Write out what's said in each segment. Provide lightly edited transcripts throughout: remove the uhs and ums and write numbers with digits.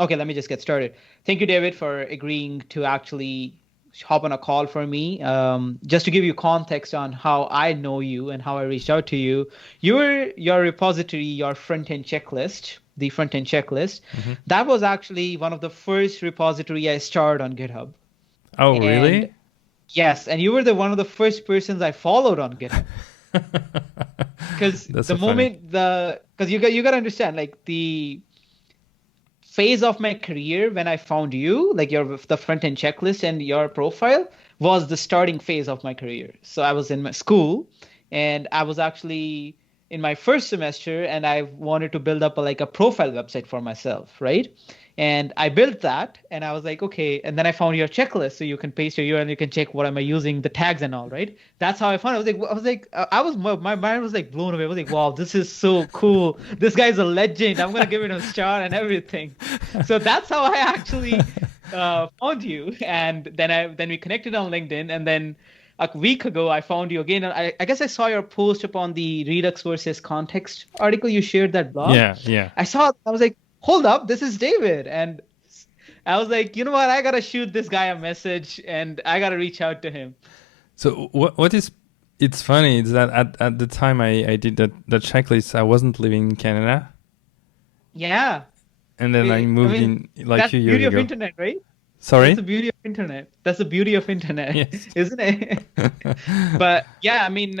Okay, let me just get started. Thank you, David, for agreeing to actually hop on a call for me. Just to give you context on how I know you and how I reached out to you, your repository, your front-end checklist, the front-end checklist, Hmm. that was actually one of the first repository I started on GitHub. Oh, And really? yes, and you were the one of the first persons I followed on GitHub. Because That's the so funny. moment because you got to understand, like the phase of my career when I found you, like the front end checklist and your profile was the starting phase of my career. So I was in my school and I was actually in my first semester and I wanted to build up like a profile website for myself, right? And I built that and I was like, okay. And then I found your checklist so you can paste your URL and you can check what am I using, the tags and all, right? That's how I found it. My mind was like blown away. I was like, wow, this is so cool. This guy's a legend. I'm gonna give it a star and everything. So that's how I actually found you. And then we connected on LinkedIn. And then a week ago, I found you again. And I guess I saw your post upon the Redux versus context article. You shared that blog. Yeah, yeah. I saw it. I was like, hold up, this is David. And I was like, you know what? I gotta shoot this guy a message and I gotta reach out to him. So what is it's funny is that at the time I did that checklist, I wasn't living in Canada, Yeah. and then I I moved mean, in like a that's few the years beauty of ago. internet, right? That's Sorry? the beauty of internet. That's the beauty of internet, Yes. isn't it? But yeah, I mean,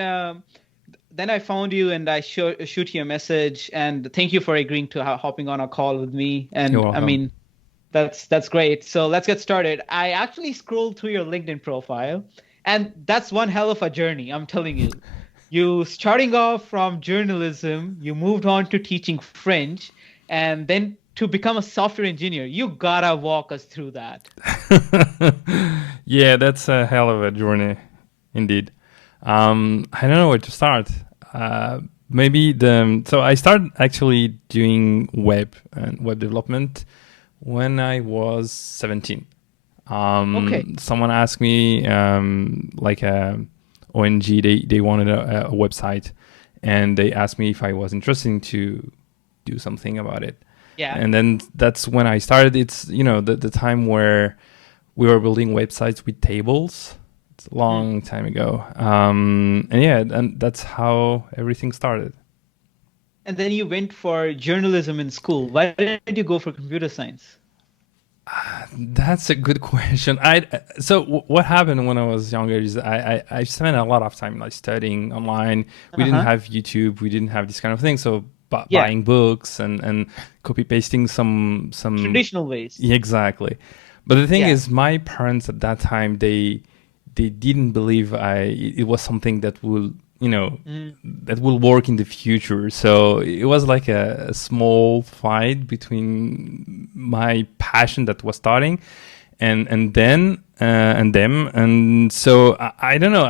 then I found you and I shoot you a message and thank you for agreeing to hopping on a call with me. You're And I welcome. mean, that's great. So let's get started. I actually scrolled through your LinkedIn profile, and that's one hell of a journey, I'm telling you. You starting off from journalism, you moved on to teaching French, and then to become a software engineer. You gotta walk us through that. Yeah, that's a hell of a journey, indeed. I don't know where to start. Uh, Maybe the so I started actually doing web and web development when I was 17. Okay. Someone asked me like a ONG, they wanted a website, and they asked me if I was interested to do something about it. Yeah. And then that's when I started. It's the time where we were building websites with tables. It's a Mm. long time ago. And yeah, and that's how everything started. And then you went for journalism in school. Why didn't you go for computer science? That's a good question. What happened when I was younger is I spent a lot of time like studying online. We didn't Uh-huh. have YouTube. We didn't have this kind of thing. So Yeah. buying books and copy pasting some Traditional ways. yeah, exactly. But the thing Yeah. is, my parents at that time they didn't believe it was something that will Mm. that will work in the future. So it was like a small fight between my passion that was starting and them. And so I don't know.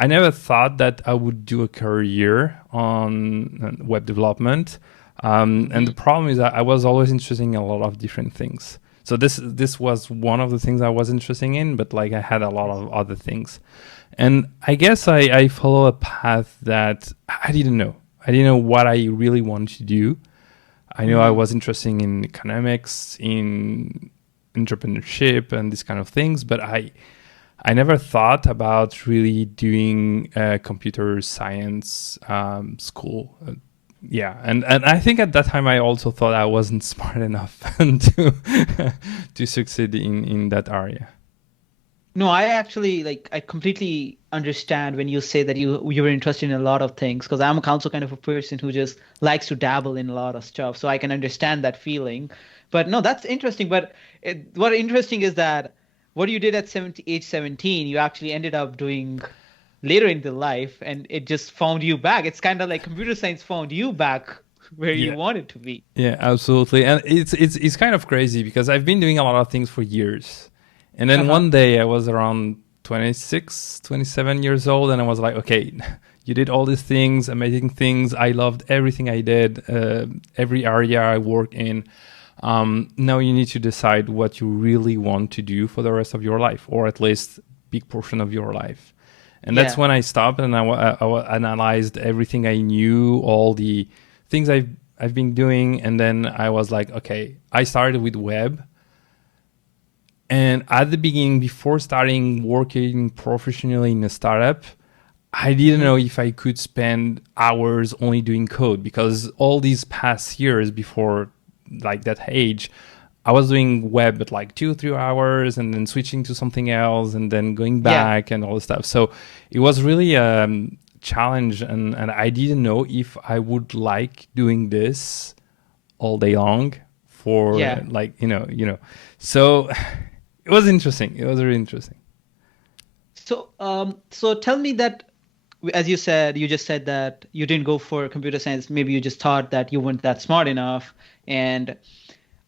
I never thought that I would do a career on web development. And the Mhm. problem is that I was always interested in a lot of different things. So this was one of the things I was interested in, but like I had a lot I of see. other things. And I guess I follow a path that I didn't know. I didn't know what I really wanted to do. I know I Mm. was interested in economics, in entrepreneurship, and these kind of things, but I never thought about really doing a computer science school. Yeah, and I think at that time I also thought I wasn't smart enough to to succeed in that area. No, I actually like I completely understand when you say that you were interested in a lot of things because I'm also kind of a person who just likes to dabble in a lot of stuff. So I can understand that feeling. But no, that's interesting. But what interesting is that what you did at age 17, you actually ended up doing later in the life and it just found you back. It's kind of like computer science found you back where you Yeah, wanted to be. yeah, absolutely. And it's kind of crazy because I've been doing a lot of things for years. And then Uh-huh. one day I was around 26, 27 years old and I was like, okay, you did all these things, amazing things. I loved everything I did, every area I worked in. Now you need to decide what you really want to do for the rest of your life, or at least big portion of your life. And that's Yeah. when I stopped and I analyzed everything I knew, all the things I've I've been doing, and then I was like, okay, I started with web. And at the beginning, before starting working professionally in a startup, I didn't know if I could spend hours only doing code, because all these past years before like that age, I was doing web at like 2-3 hours and then switching to something else and then going Yeah. back and all the stuff. So it was really challenge, and I didn't know if I would like doing this all day long for Yeah. like so it was interesting. It was really interesting. So tell me that, as you said, you just said that you didn't go for computer science. Maybe you just thought that you weren't that smart enough. And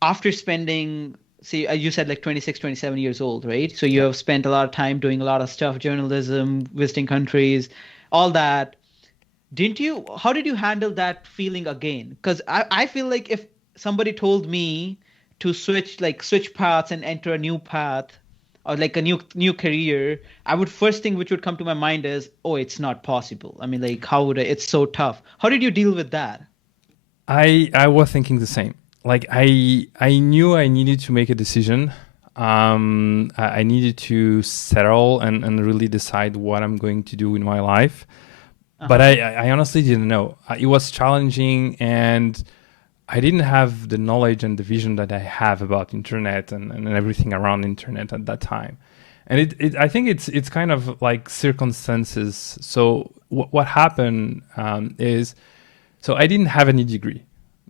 after spending, see, you said like 26, 27 years old, right? So you Yeah. have spent a lot of time doing a lot of stuff, journalism, visiting countries, all that. How did you handle that feeling again? Because I feel like if somebody told me to switch paths and enter a new path or like a new career, I would first thing which would come to my mind is, oh, it's not possible. I mean, like, it's so tough. How did you deal with that? I was thinking the same. Like I knew I needed to make a decision. I needed to settle and really decide what I'm going to do in my life. But Uh-huh. I honestly didn't know. It was challenging, and I didn't have the knowledge and the vision that I have about internet and everything around internet at that time. And I think it's kind of like circumstances. So what happened is, so I didn't have any degree.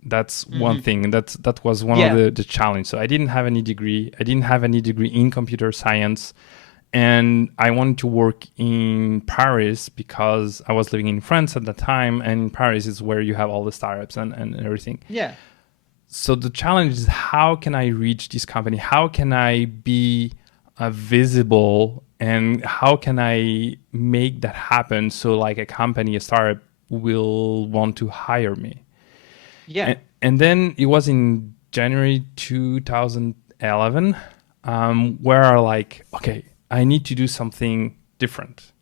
That's one thing, and that was one of Yeah. the challenge. So I didn't have any degree. I didn't have any degree in computer science, and I wanted to work in Paris because I was living in France at the time, and in Paris is where you have all the startups and everything. Yeah. So the challenge is, how can I reach this company? How can I be visible, and how can I make that happen so like a company, a startup will want to hire me? Yeah. And then it was in January 2011 where I like, okay, I need to do something different.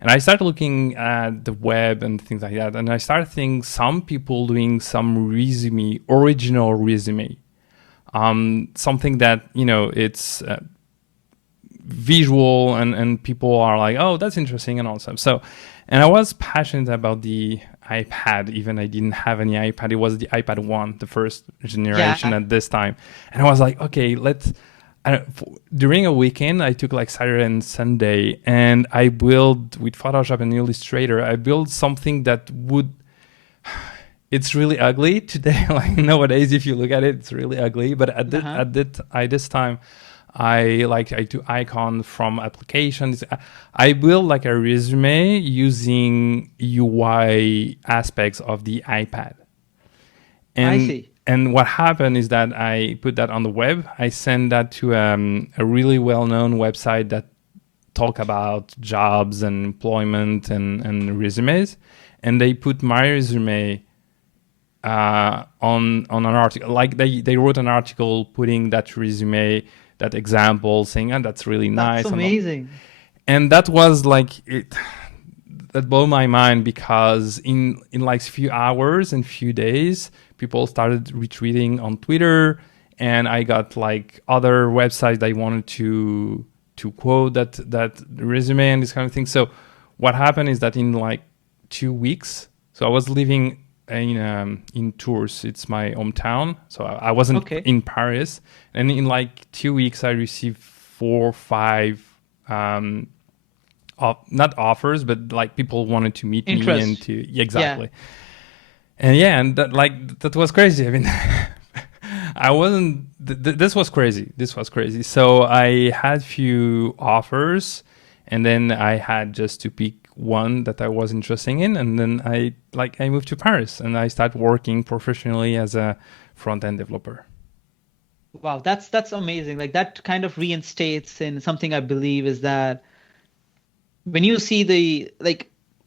And I started looking at the web and things like that. And I started seeing some people doing some original resume. Something that, it's visual and people are like, oh, that's interesting and awesome. So, and I was passionate about the iPad, even I didn't have any iPad. It was the iPad 1, the first generation Yeah. at this time. And I was like, okay, during a weekend, I took like Saturday and Sunday, and I built with Photoshop and Illustrator, I built something that it's really ugly today. Like nowadays, if you look at it, it's really ugly. But Uh-huh. at this time, I do icon from applications. I build like a resume using UI aspects of the iPad. I And see. and what happened is that I put that on the web. I send that to a really well-known website that talk about jobs and employment and resumes, and they put my resume on an article. Like they wrote an article putting that resume, that example, saying, "And that's really That's nice," amazing. and that was like it. That blew my mind, because in like few hours and few days, people started retweeting on Twitter, and I got like other websites that wanted to quote that resume and this kind of thing. So what happened is that in like 2 weeks, so I was living in Tours, it's my hometown, so I wasn't Okay. in Paris, and in like 2 weeks I received 4 or 5 not offers, but like people wanted to meet me and Interest. to Yeah. exactly. And yeah, and that was crazy. I mean, I wasn't. This was crazy. This was crazy. So I had few offers, and then I had just to pick one that I was interested in, and then I moved to Paris and I started working professionally as a front end developer. Wow, that's amazing. Like that kind of reinstates in something I believe is that when you see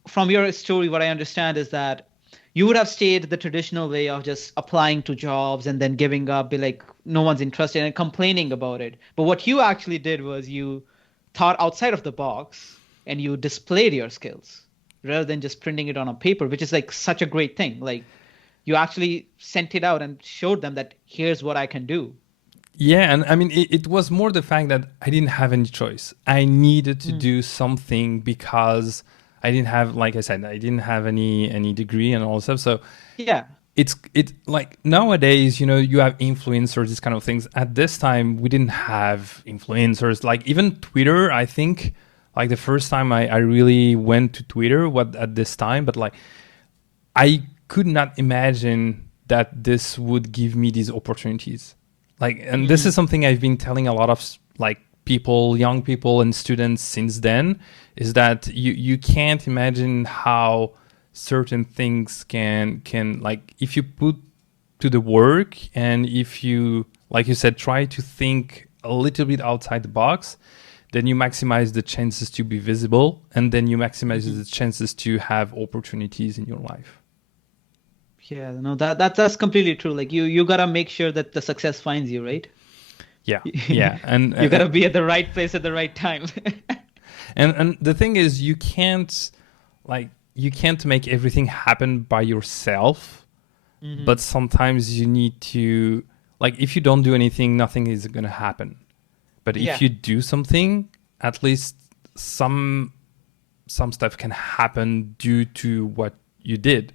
from your story, what I understand is that you would have stayed the traditional way of just applying to jobs and then giving up, be like, no one's interested and complaining about it. But what you actually did was you thought outside of the box and you displayed your skills rather than just printing it on a paper, which is like such a great thing. Like You actually sent it out and showed them that here's what I can do. Yeah, and I mean, it was more the fact that I didn't have any choice. I needed to do something because I didn't have, like I said, I didn't have any degree and all stuff. So Yeah. it's like nowadays, you have influencers, these kind of things. At this time, we didn't have influencers. Like even Twitter, I think, like the first time I really went to Twitter, what at this time, but like I could not imagine that this would give me these opportunities. Like, and this is something I've been telling a lot of like people, young people and students since then, is that you can't imagine how certain things can like, if you put to the work and if you, like you said, try to think a little bit outside the box, then you maximize the chances to be visible, and then you maximize the chances to have opportunities in your life. Yeah, no, that's completely true. Like you gotta make sure that the success finds you, right? Yeah, and you gotta be at the right place at the right time. and the thing is, you can't make everything happen by yourself, but sometimes you need to, like, if you don't do anything, nothing is gonna happen. But if you do something, at least some stuff can happen due to what you did.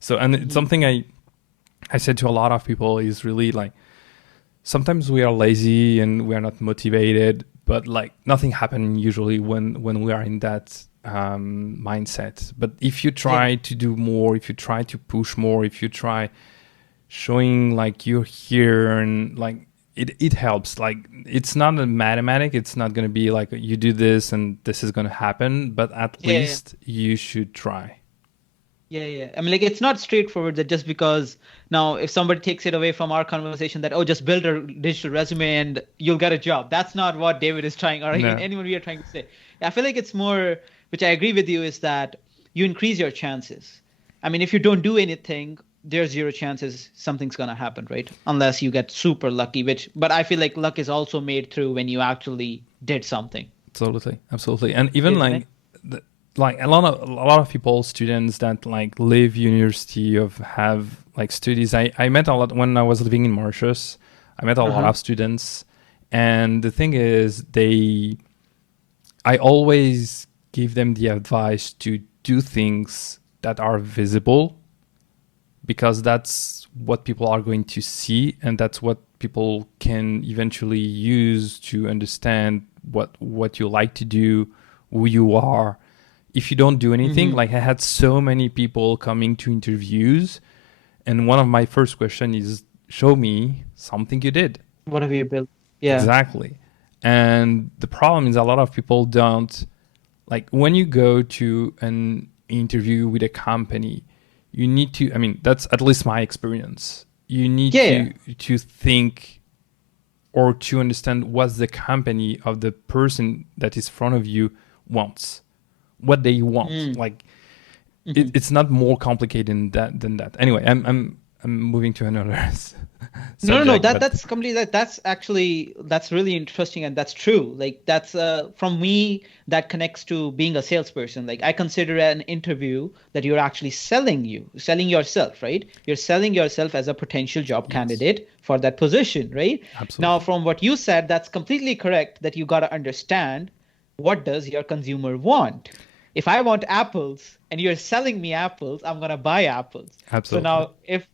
So, and it's something I said to a lot of people is really like, sometimes we are lazy and we are not motivated, but like nothing happens usually when we are in that mindset. But if you try to do more, if you try to push more, if you try showing like you're here, and like it helps. Like, it's not a mathematic. It's not going to be like you do this and this is going to happen, but at least you should try. Yeah. I mean, like, it's not straightforward that just because now if somebody takes it away from our conversation that, oh, just build a digital resume and you'll get a job. That's not what David is trying, or anyone we are trying to say. I feel like it's more, which I agree with you, is that you increase your chances. I mean, if you don't do anything, there's zero chances something's going to happen, right? Unless you get super lucky, but I feel like luck is also made through when you actually did something. Absolutely. And even like a lot of people, students that like leave university of have like studies. I met a lot when I was living in Mauritius. I met a lot of students, and the thing is, I always give them the advice to do things that are visible, because that's what people are going to see, and that's what people can eventually use to understand what you like to do, who you are. If you don't do anything, like I had so many people coming to interviews, and one of my first questions is, show me something you did. What have you built? Yeah. Exactly. And the problem is a lot of people don't, like, when you go to an interview with a company, you need to, I mean, that's at least my experience. You need to think or to understand what the company of the person that is in front of you wants. What they want. Like, it's not more complicated than that. Anyway, I'm moving to another subject. No. That's completely, that's really interesting, and that's true. Like, that's from me, that connects to being a salesperson. Like, I consider an interview that you're actually selling yourself, right? You're selling yourself as a potential job candidate for that position, right? Absolutely. Now, from what you said, that's completely correct, that you got to understand, what does your consumer want? If I want apples and you're selling me apples, I'm going to buy apples. Absolutely. So now if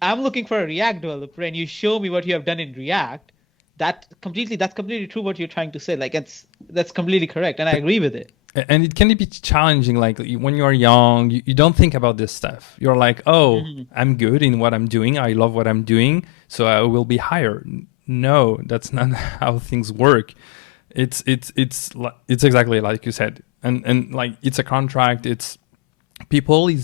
I'm looking for a React developer and you show me what you have done in React, that's completely true what you're trying to say. Like, that's completely correct. And I agree with it. And it can be challenging. Like, when you are young, you don't think about this stuff. You're like, oh, I'm good in what I'm doing. I love what I'm doing, so I will be hired. No, that's not how things work. It's exactly like you said. And like, it's a contract. It's company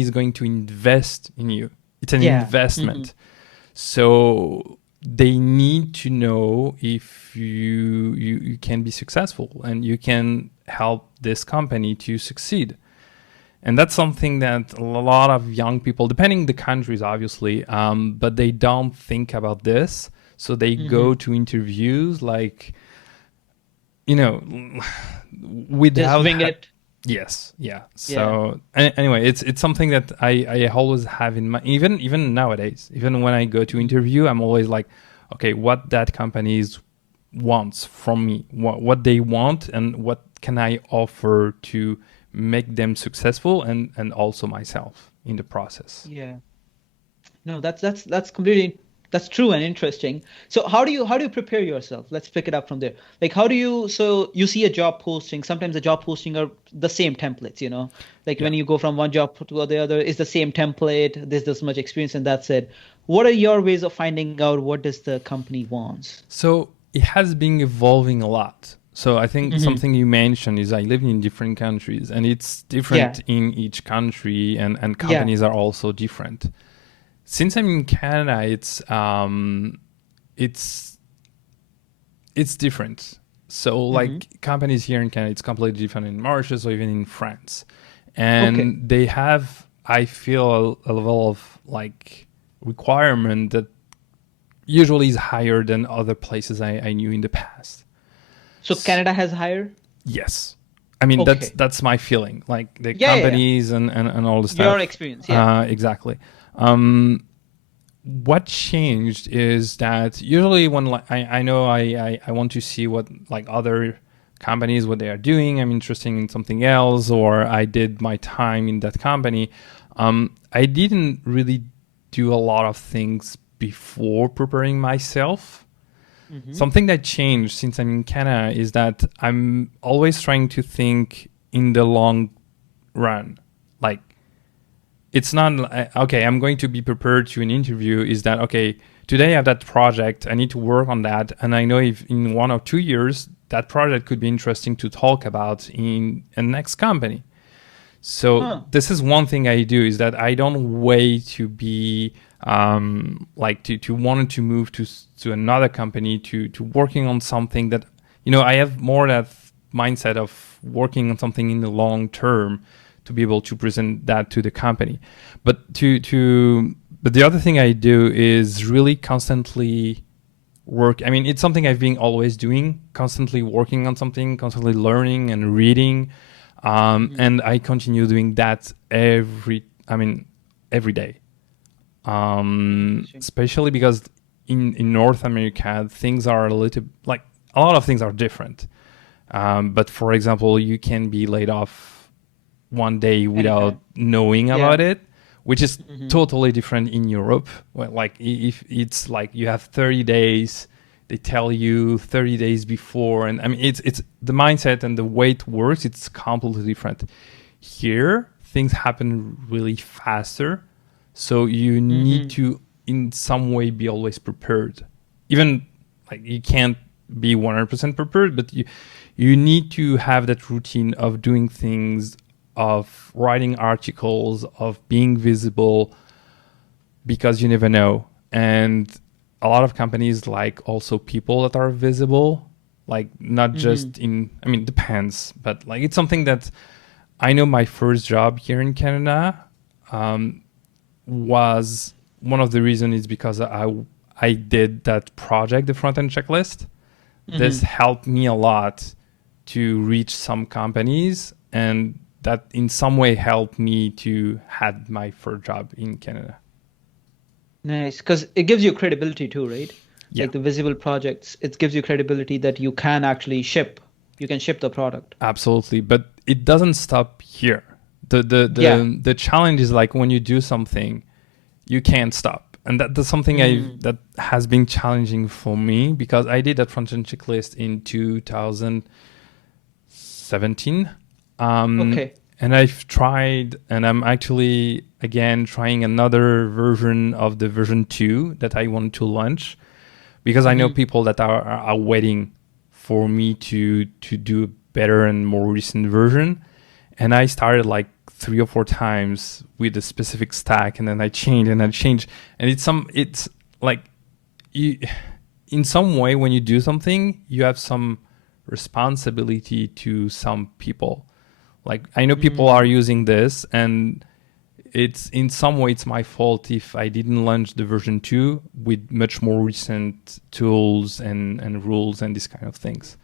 is going to invest in you. It's an investment. So they need to know if you can be successful and you can help this company to succeed. And that's something that a lot of young people, depending the countries, obviously, but they don't think about this. So they go to interviews like, without just wing it. Yes, yeah. Yeah. So anyway, it's something that I always have in mind. Even nowadays, even when I go to Mhm. interview, I'm always like, okay, what that companies wants from me, what they want, and what can I offer to make them successful, and also myself in the process. Yeah. No, that's completely that's true and interesting. So how do you prepare yourself? Let's pick it up from there. Like how do you so you see a job posting, sometimes the job posting are the same templates, you know? Like Yeah. when you go from one job to the other, it's the same template, there's this much experience and that's it. What are your ways of finding out what does the company wants? So it has been evolving a lot. So I think Hmm. something you mentioned is I live in different countries, and it's different Yeah. in each country, and Yeah. companies are also different. Since I'm in Canada, it's it's different. So Hmm. like companies here in Canada, it's completely different in Mauritius or even in France, Okay. and they have, I feel, a level of like requirement that usually is higher than other places I knew in the past. So Canada has higher? Yes. I mean, Okay. that's my feeling. Like the Yeah, yeah, yeah. companies and all the Your stuff. experience, yeah. Exactly. Um, what changed is that usually when like, I know I want to see what like other companies what they are doing. I'm interested in something else, or I did my time in that company. I didn't really do a lot of things before preparing myself. Hmm. Something that changed since I'm in Canada is that I'm always trying to think in the long run. Like, it's not okay, I'm going to be prepared to an interview. Is that okay? Today I have that project, I need to work on that, and I know if in 1 or 2 years that project could be interesting to talk about in a next company. So Huh. this is one thing I do, is that I don't wait to be like to want to move to another company to working on something that, I have more that mindset of working on something in the long term to be able to present that to the company. But the other thing I do is really constantly work. I mean, it's something I've been always doing, constantly working on something, constantly learning and reading, Mhm. and I continue doing that every day. Interesting. Especially because in North America things are a little like a lot of things are different. But for example, you can be laid off one day without Anytime. knowing about Yeah. it, which is Hmm. totally different in Europe. Well, like if it's like you have 30 days, they tell you 30 days before, and I mean it's the mindset and the way it works. It's completely different. Here, things happen really faster, so you need Hmm. to in some way be always prepared. Even like you can't be 100% prepared, but you need to have that routine of doing things, of writing articles, of being visible, because you never know. And a lot of companies like also people that are visible, like not Hmm. just in, I mean, depends, but like it's something that I know my first job here in Canada um, was one of the reasons is because I did that project, the Frontend Checklist. This Hmm. helped me a lot to reach some companies, and that in some way helped me to had my first job in Canada. Nice, because it gives you credibility too, right? Yeah, Like the visible projects, it gives you credibility that you can actually ship. You can ship the product. absolutely. But it doesn't stop here. Yeah. The challenge is like when you do something, you can't stop. And that's something Mm. that has been challenging for me, because I did that front-end checklist in 2017. Okay. And I've tried, and I'm actually again trying another version of the version 2 that I want to launch, because I know Hmm. people that are waiting for me to do a better and more recent version. And I started like 3 or 4 times with a specific stack, and then I changed and I changed. And it's like you, in some way, when you do something, you have some responsibility to some people. Like I know people are Mm. using this, and it's in some way it's my fault if I didn't launch the version 2 with much more recent tools and rules and these kind of things.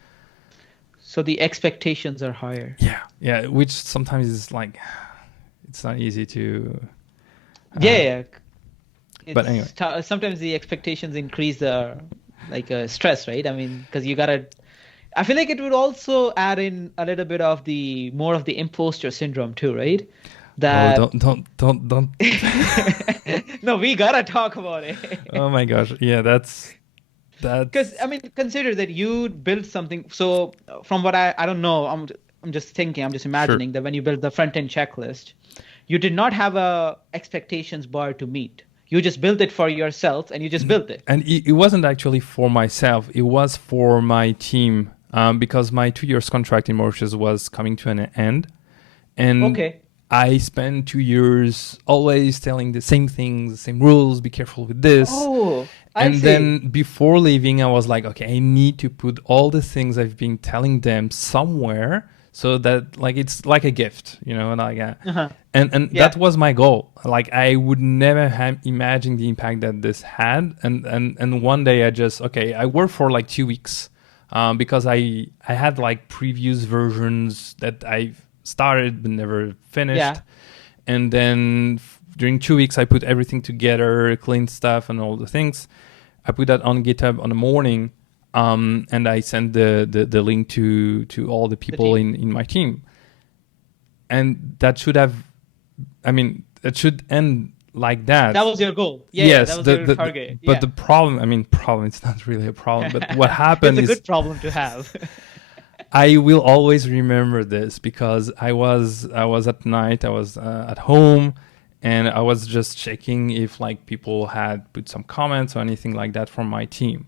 So the expectations are higher. Yeah, which sometimes is like it's not easy to. Yeah, yeah. But anyway, Sometimes the expectations increase the stress, right? I mean, because you gotta. I feel like it would also add in a little bit of the more of the imposter syndrome too, right? oh, That don't. no, we gotta talk about it. Oh my gosh, yeah, that's. Because I mean, consider that you built something. So from what I don't know, I'm just thinking, I'm just Sure. imagining that when you built the front end checklist, you did not have a expectations bar to meet. You just built it for yourself, and you just built it. And it wasn't actually for myself. It was for my team because my 2 years contract in Mauritius was coming to an end, and Okay. I spent 2 years always telling the same things, the same rules. Be careful with this. Oh, I And see. then before leaving, I was like, okay, I need to put all the things I've been telling them somewhere so that like it's like a gift, like Uh-huh. and Yeah. that was my goal. Like I would never have imagined the impact that this had. And one day I worked for like 2 weeks because I had like previous versions that I started but never finished. Yeah. And then during 2 weeks, I put everything together, cleaned stuff and all the things. I put that on GitHub on the morning, and I sent the link to all the people in my team. And that should it should end like that. That was your goal. Yeah, Yes, that was your target. but the problem, it's not really a problem, but what happened It's a is good problem to have. I will always remember this because I was at night, I was at home, and I was just checking if like people had put some comments or anything like that from my team.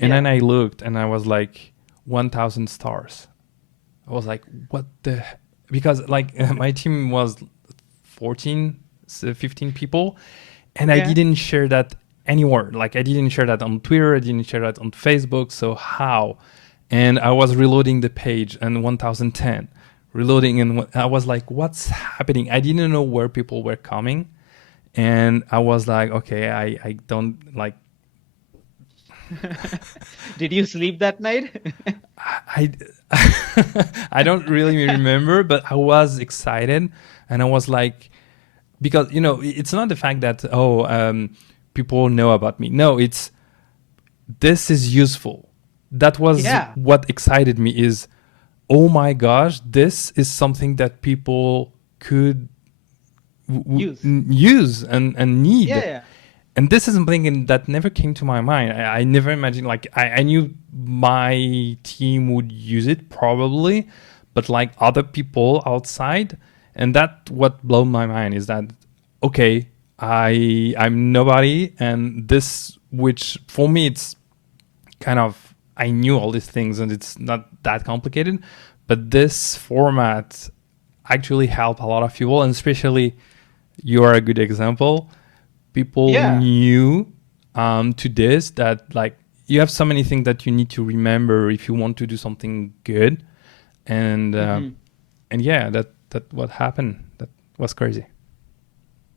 And then I looked and I was like 1,000 stars. I was like, what the because like my team was 15 people, and I didn't share that anywhere. Like I didn't share that on Twitter, I didn't share that on Facebook. So how? And I was reloading the page and 1010 reloading, and I was like, what's happening? I didn't know where people were coming, and I was like, okay, I don't like. Did you sleep that night? I I don't really remember, but I was excited, and I was like, because it's not the fact that people know about me. No, it's this is useful. That was what excited me is, oh my gosh, this is something that people could use and need. Yeah. And this is something that never came to my mind. I never imagined, like, I knew my team would use it probably, but like other people outside. And that what blew my mind is that, okay, I'm nobody. And this, which for me, it's kind of, I knew all these things and it's not that complicated, but this format actually helped a lot of people, and especially you are a good example. People knew to this that like you have so many things that you need to remember if you want to do something good, and that what happened, that was crazy.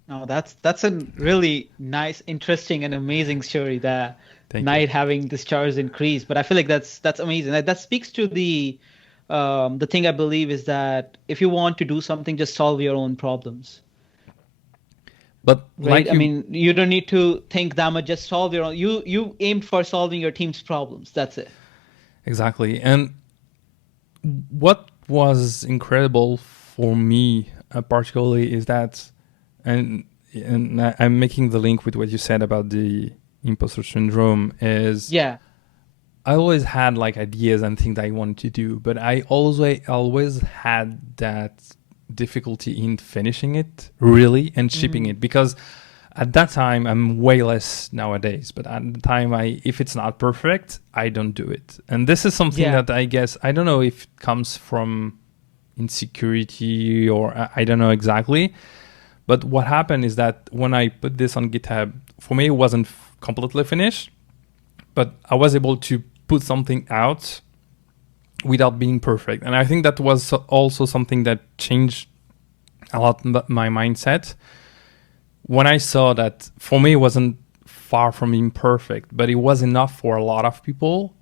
No, that's a really nice, interesting, and amazing story. That night having this charge increase, but I feel like that's amazing. That speaks to the thing I believe is that if you want to do something, just solve your own problems. But right, I mean, you don't need to think that much. Just solve your own. You aimed for solving your team's problems. That's it. Exactly. And what was incredible for me, particularly, is that, and I'm making the link with what you said about the imposter syndrome. Is I always had like ideas and things I wanted to do, but I always had that difficulty in finishing it really and shipping it, because at that time I'm way less nowadays, but at the time if it's not perfect, I don't do it. And this is something that I guess, I don't know if it comes from insecurity or I don't know exactly, but what happened is that when I put this on GitHub, for me it wasn't completely finished, but I was able to put something out without being perfect. And I think that was also something that changed a lot my mindset when I saw that for me it wasn't far from being perfect, but it was enough for a lot of people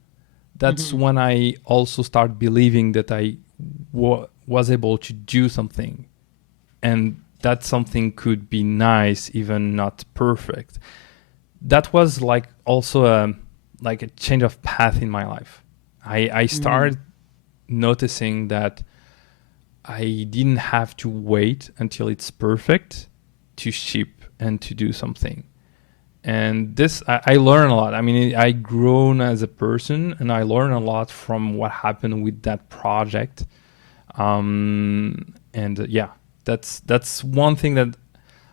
that's when I also start believing that I was able to do something, and that something could be nice, even not perfect. That was like also like a change of path in my life. I started noticing that I didn't have to wait until it's perfect to ship and to do something. And this, I learned a lot. I mean, I grown as a person, and I learned a lot from what happened with that project. Yeah, that's one thing that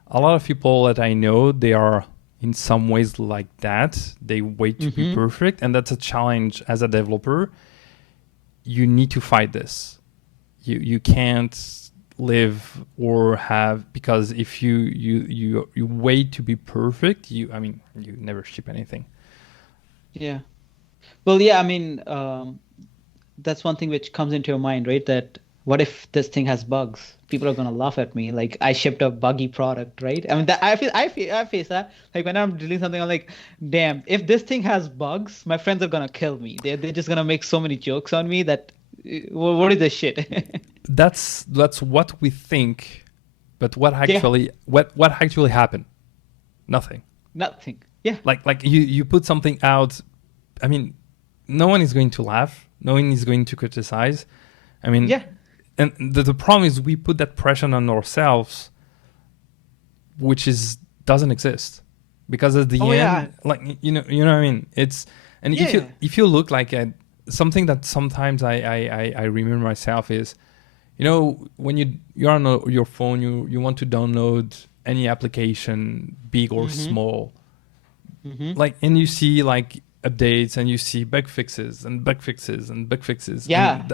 a lot of people that I know, they are in some ways like that. They wait to be perfect, and that's a challenge as a developer. You need to fight this. You can't live or have, because if you wait to be perfect, you never ship anything. Yeah. Well, yeah, I mean, that's one thing which comes into your mind, right? That what if this thing has bugs? People are gonna laugh at me. Like I shipped a buggy product, right? I mean, that I face that. Like when I'm doing something, I'm like, damn, if this thing has bugs, my friends are gonna kill me. They're just gonna make so many jokes on me that, what is this shit? That's what we think, but what Yeah, actually happened? Nothing. nothing. Yeah, Like you put something out. I mean, no one is going to laugh. No one is going to criticize. I mean, yeah, and the problem is we put that pressure on ourselves, which doesn't exist, because at the oh yeah, end, like you know what I mean. It's, and yeah. if you look like at something that sometimes I remember myself is, when you're on your phone, you want to download any application, big or small, like, and you see like updates, and you see bug fixes and bug fixes and bug fixes, Yeah.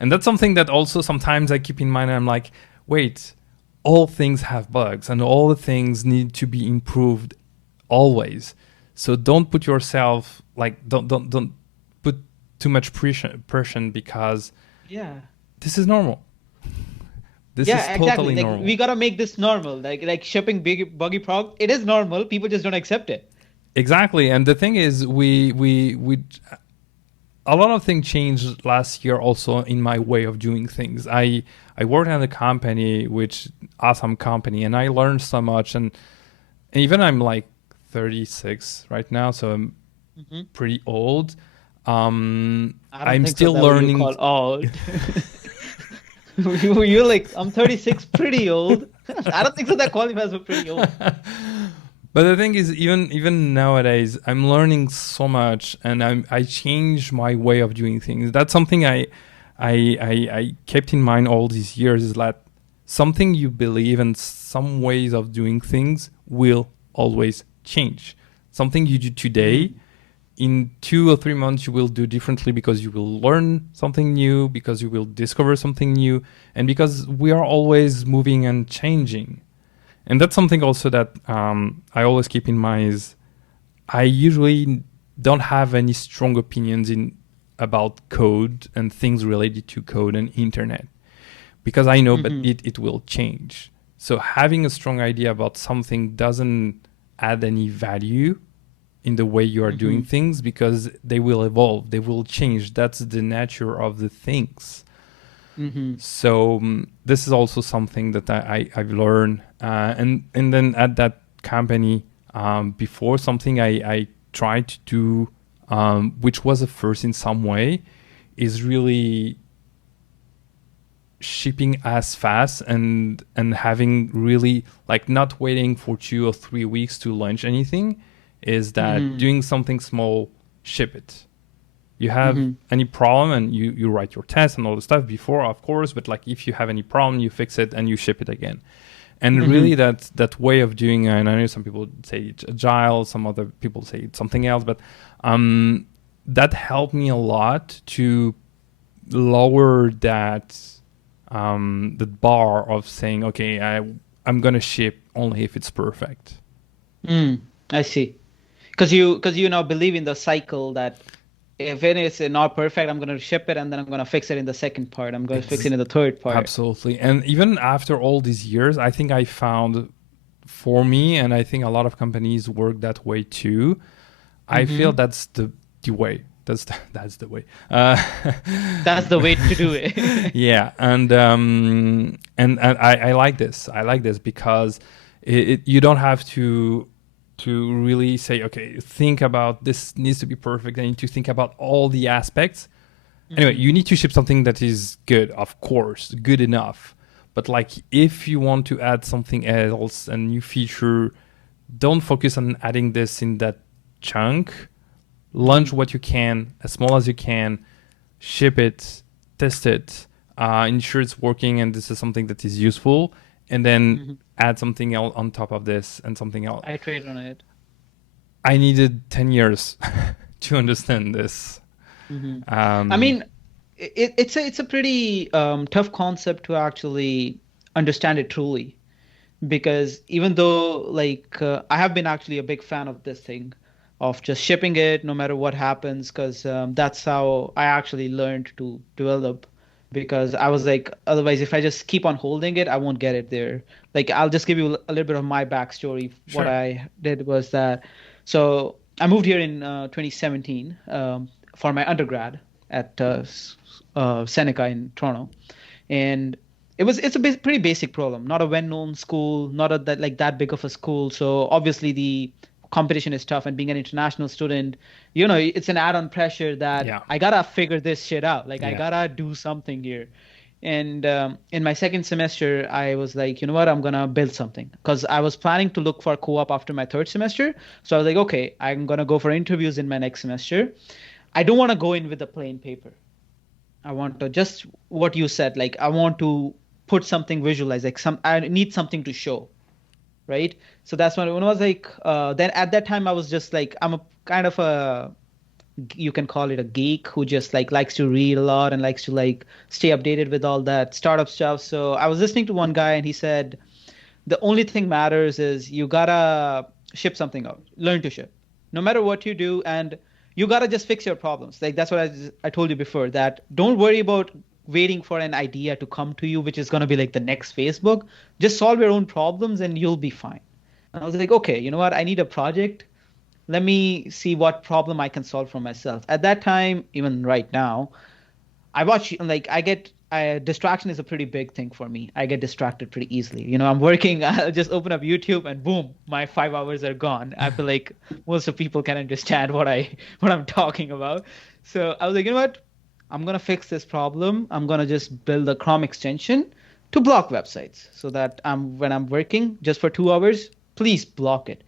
and that's something that also sometimes I keep in mind. I'm like, wait, all things have bugs, and all the things need to be improved always. So don't put yourself, like, don't put too much pressure, because Yeah. this is normal. This is Yeah, exactly. totally Like normal. we gotta make this normal. Like shipping big buggy prog, it is normal. People just don't accept it. Exactly. And the thing is, we a lot of things changed last year also in my way of doing things. I worked at a company, which awesome company, and I learned so much. And even I'm like 36 right now, so I'm pretty old. I don't I'm think so. still That what you learning. call old. You're like, I'm 36, pretty old. I don't think so. That qualifies for pretty old. But the thing is, even nowadays, I'm learning so much, and I change my way of doing things. That's something I kept in mind all these years, is that something you believe and some ways of doing things will always change. Something you do today, in 2 or 3 months, you will do differently, because you will learn something new, because you will discover something new, and because we are always moving and changing. And that's something also that I always keep in mind, is I usually don't have any strong opinions about code and things related to code and internet, because I know, but it will change. So having a strong idea about something doesn't add any value in the way you are doing things, because they will evolve, they will change. That's the nature of the things. So this is also something that I've learned, and then at that company, before, something I tried to do, which was a first in some way, is really shipping as fast, and having really, like, not waiting for 2 or 3 weeks to launch anything, is that doing something small, ship it. You have any problem, and you write your test and all the stuff before, of course, but like, if you have any problem, you fix it and you ship it again. And really, that way of doing, and I know some people say it's agile, some other people say it's something else, but that helped me a lot to lower that the bar of saying, okay, I'm gonna ship only if it's perfect. I see. Because you now believe in the cycle that if it is not perfect, I'm going to ship it and then I'm going to fix it in the second part. I'm going to fix it in the third part. Absolutely. And even after all these years, I think I found, for me, and I think a lot of companies work that way too, I feel that's the way. That's the way. That's the way to do it. Yeah, and I like this. I like this because you don't have to really say, okay, think about this needs to be perfect. I need to think about all the aspects. Anyway, you need to ship something that is good, of course, good enough. But like, if you want to add something else, a new feature, don't focus on adding this in that chunk. Launch what you can, as small as you can, ship it, test it, ensure it's working and this is something that is useful, and then add something else on top of this and something else. I trade on it. I needed 10 years to understand this. I mean, it's a pretty tough concept to actually understand it truly, because even though like I have been actually a big fan of this thing, of just shipping it no matter what happens, because that's how I actually learned to develop. Because I was like, otherwise, if I just keep on holding it, I won't get it there. Like, I'll just give you a little bit of my backstory. Sure. What I did was that, so I moved here in 2017 for my undergrad at Seneca in Toronto, and it's a pretty basic problem. Not a well-known school, not a that big of a school. So obviously the competition is tough, and being an international student, you know, it's an add-on pressure that I gotta figure this shit out. Like I gotta do something here. And in my second semester, I was like, you know what, I'm gonna build something, because I was planning to look for co-op after my third semester. So I was like, okay, I'm gonna go for interviews in my next semester. I don't want to go in with a plain paper. I want to just what you said, like I want to put something visualized, like I need something to show. Right. So that's when I was like, then at that time I was just like, I'm a kind of you can call it a geek who just like likes to read a lot and likes to like stay updated with all that startup stuff. So I was listening to one guy and he said, the only thing matters is you gotta ship something out, learn to ship, no matter what you do. And you gotta just fix your problems. Like that's what I told you before, that don't worry about waiting for an idea to come to you, which is going to be like the next Facebook. Just solve your own problems and you'll be fine. And I was like, okay, you know what? I need a project. Let me see what problem I can solve for myself. At that time, even right now, I watch, like distraction is a pretty big thing for me. I get distracted pretty easily. You know, I'm working, I'll just open up YouTube and boom, my 5 hours are gone. I feel like most of people can understand what I'm talking about. So I was like, you know what? I'm going to fix this problem. I'm going to just build a Chrome extension to block websites so that when I'm working just for 2 hours, please block it.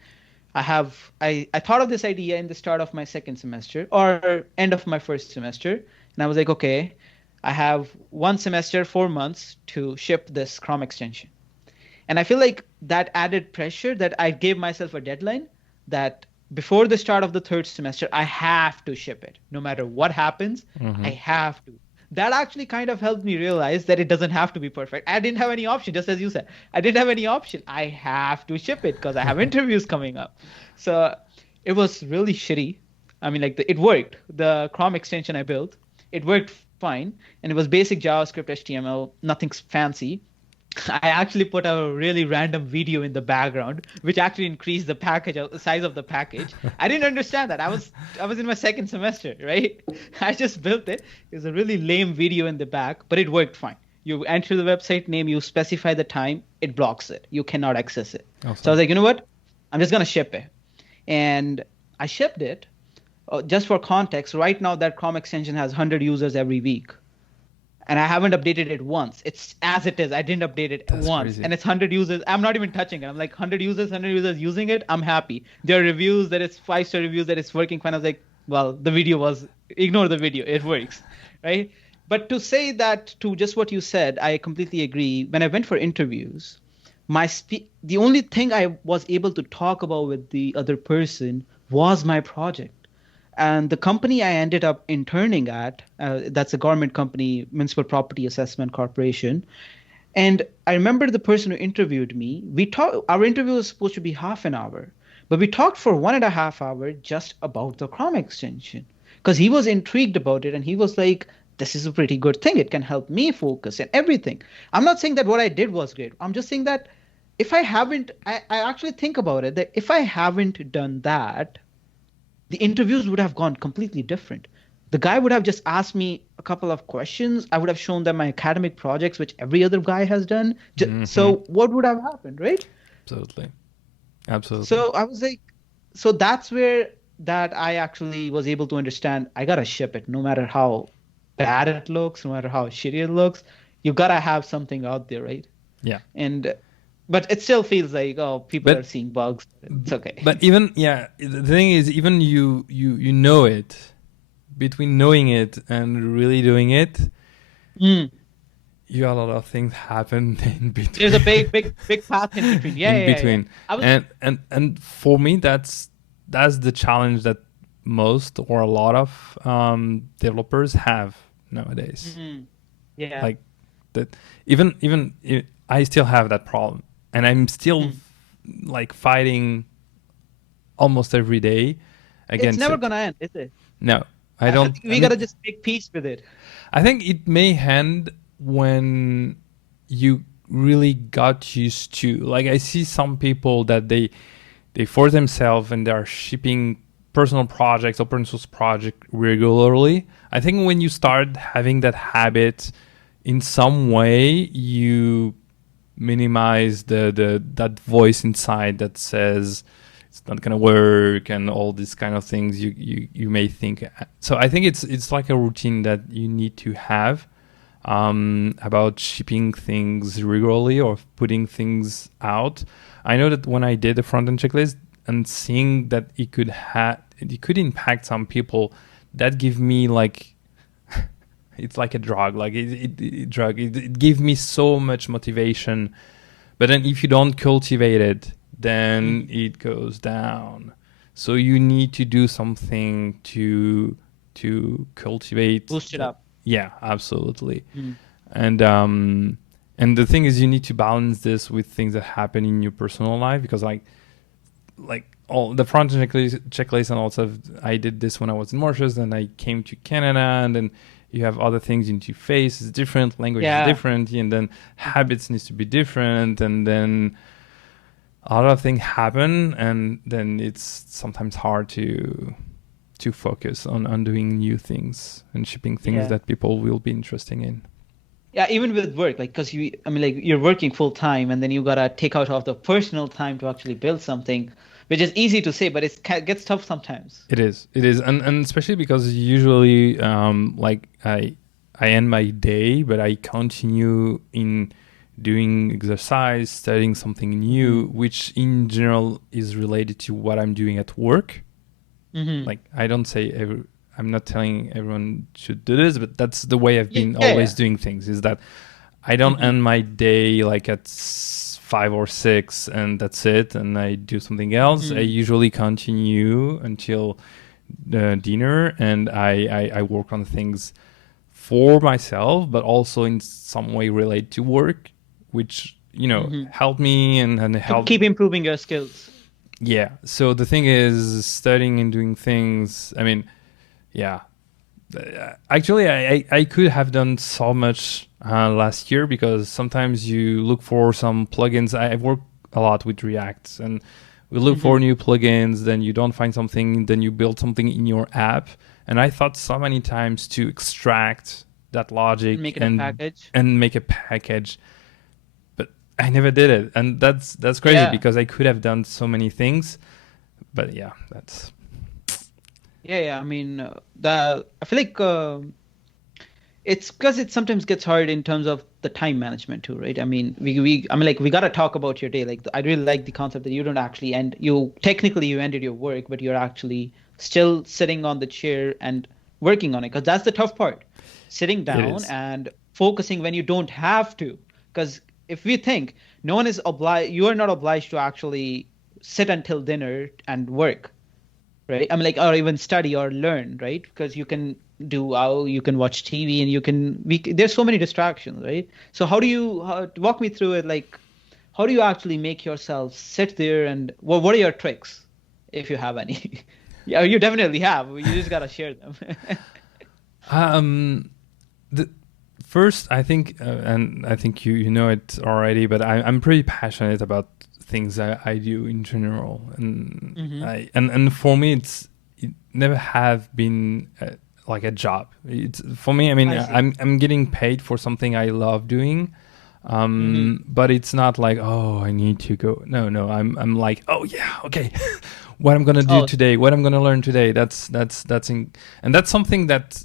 I thought of this idea in the start of my second semester or end of my first semester. And I was like, okay, I have 1 semester, 4 months to ship this Chrome extension. And I feel like that added pressure that I gave myself a deadline that before the start of the third semester, I have to ship it. No matter what happens, I have to. That actually kind of helped me realize that it doesn't have to be perfect. I didn't have any option, just as you said. I didn't have any option. I have to ship it because I have interviews coming up. So it was really shitty. I mean, like it worked. The Chrome extension I built, it worked fine. And it was basic JavaScript, HTML, nothing fancy. I actually put a really random video in the background, which actually increased the size of the package. I didn't understand that. I was in my second semester, right? I just built it. It was a really lame video in the back, but it worked fine. You enter the website name, you specify the time, it blocks it. You cannot access it. Awesome. So I was like, you know what? I'm just gonna ship it, and I shipped it. Just for context, right now that Chrome extension has 100 users every week. And I haven't updated it once. It's as it is. I didn't update it once. Crazy. And it's 100 users. I'm not even touching it. I'm like 100 users using it. I'm happy. There are reviews that it's 5-star reviews that it's working fine. I was like, well, ignore the video. It works, right? But to say that, to just what you said, I completely agree. When I went for interviews, the only thing I was able to talk about with the other person was my project. And the company I ended up interning at, that's a government company, Municipal Property Assessment Corporation. And I remember the person who interviewed me, our interview was supposed to be half an hour, but we talked for 1.5 hours just about the Chrome extension because he was intrigued about it. And he was like, this is a pretty good thing. It can help me focus and everything. I'm not saying that what I did was great. I'm just saying that I actually think about it, that if I haven't done that, the interviews would have gone completely different. the guy would have just asked me a couple of questions. I would have shown them my academic projects, which every other guy has done. So what would have happened, right? Absolutely. So I was like, so that's where that I actually was able to understand I gotta ship it, no matter how bad it looks, no matter how shitty it looks, you gotta have something out there, right? Yeah. But it still feels like, oh, people are seeing bugs. It's okay. But even the thing is, even you know it, between knowing it and really doing it, you got a lot of things happen in between. There's a big path in between. Yeah. And for me, that's the challenge that most or a lot of developers have nowadays. Yeah. Like that. Even I still have that problem, and I'm still like fighting almost every day against it. It's never gonna end, is it? No, I don't. We gotta just make peace with it. I think it may end when you really got used to. Like, I see some people that they force themselves and they are shipping personal projects, open source project regularly. I think when you start having that habit, in some way you minimize that voice inside that says it's not gonna work and all these kind of things you may think. So I think it's like a routine that you need to have about shipping things regularly or putting things out. I know that when I did the Frontend Checklist and seeing that it could impact some people, that gave me like it's like a drug. Like it gave me so much motivation. But then if you don't cultivate it, then it goes down. So you need to do something to cultivate, boost it up. Yeah, absolutely. And the thing is, you need to balance this with things that happen in your personal life, because like all the Frontend checklist and also I did this when I was in Mauritius, and I came to Canada, and then you have other things you need to face. It's different, language is different, and then habits needs to be different, and then other things happen, and then it's sometimes hard to focus on doing new things and shipping things that people will be interested in. Yeah, even with work, like, because you're working full time, and then you gotta take out of the personal time to actually build something, which is easy to say, but it gets tough sometimes. It is, and especially because usually, like I end my day, but I continue in doing exercise, studying something new, which in general is related to what I'm doing at work. Like, I don't say I'm not telling everyone should do this, but that's the way I've been always doing things, is that I don't end my day like at 5 or 6 and that's it, and I do something else. I usually continue until dinner, and I work on things for myself, but also in some way relate to work, which, help me and help keep improving your skills. Yeah. So the thing is, studying and doing things, I mean, yeah. Actually, I could have done so much last year, because sometimes you look for some plugins. I work a lot with React, and we look for new plugins, then you don't find something, then you build something in your app. And I thought so many times to extract that logic and make a package. I never did it, and that's crazy, because I could have done so many things, but yeah, that's. Yeah. I mean, I feel like it's because it sometimes gets hard in terms of the time management too, right? I mean, we gotta talk about your day. Like, I really like the concept that you don't actually end. You ended your work, but you're actually still sitting on the chair and working on it, because that's the tough part, sitting down and focusing when you don't have to, because. If we think you are not obliged to actually sit until dinner and work, right? Or even study or learn, right? Because you can watch TV, and there's so many distractions, right? So walk me through it? Like, how do you actually make yourself sit there, and what are your tricks, if you have any? Yeah, you definitely have. You just gotta share them. First, I think, and I think you know it already, but I'm pretty passionate about things I do in general, and and for me, it never have been like a job. It's for me. I mean, I see. I'm getting paid for something I love doing, but it's not like, oh, I need to go. No. I'm like, oh yeah, okay. What I'm gonna do Oh, today, what I'm gonna learn today. And that's something that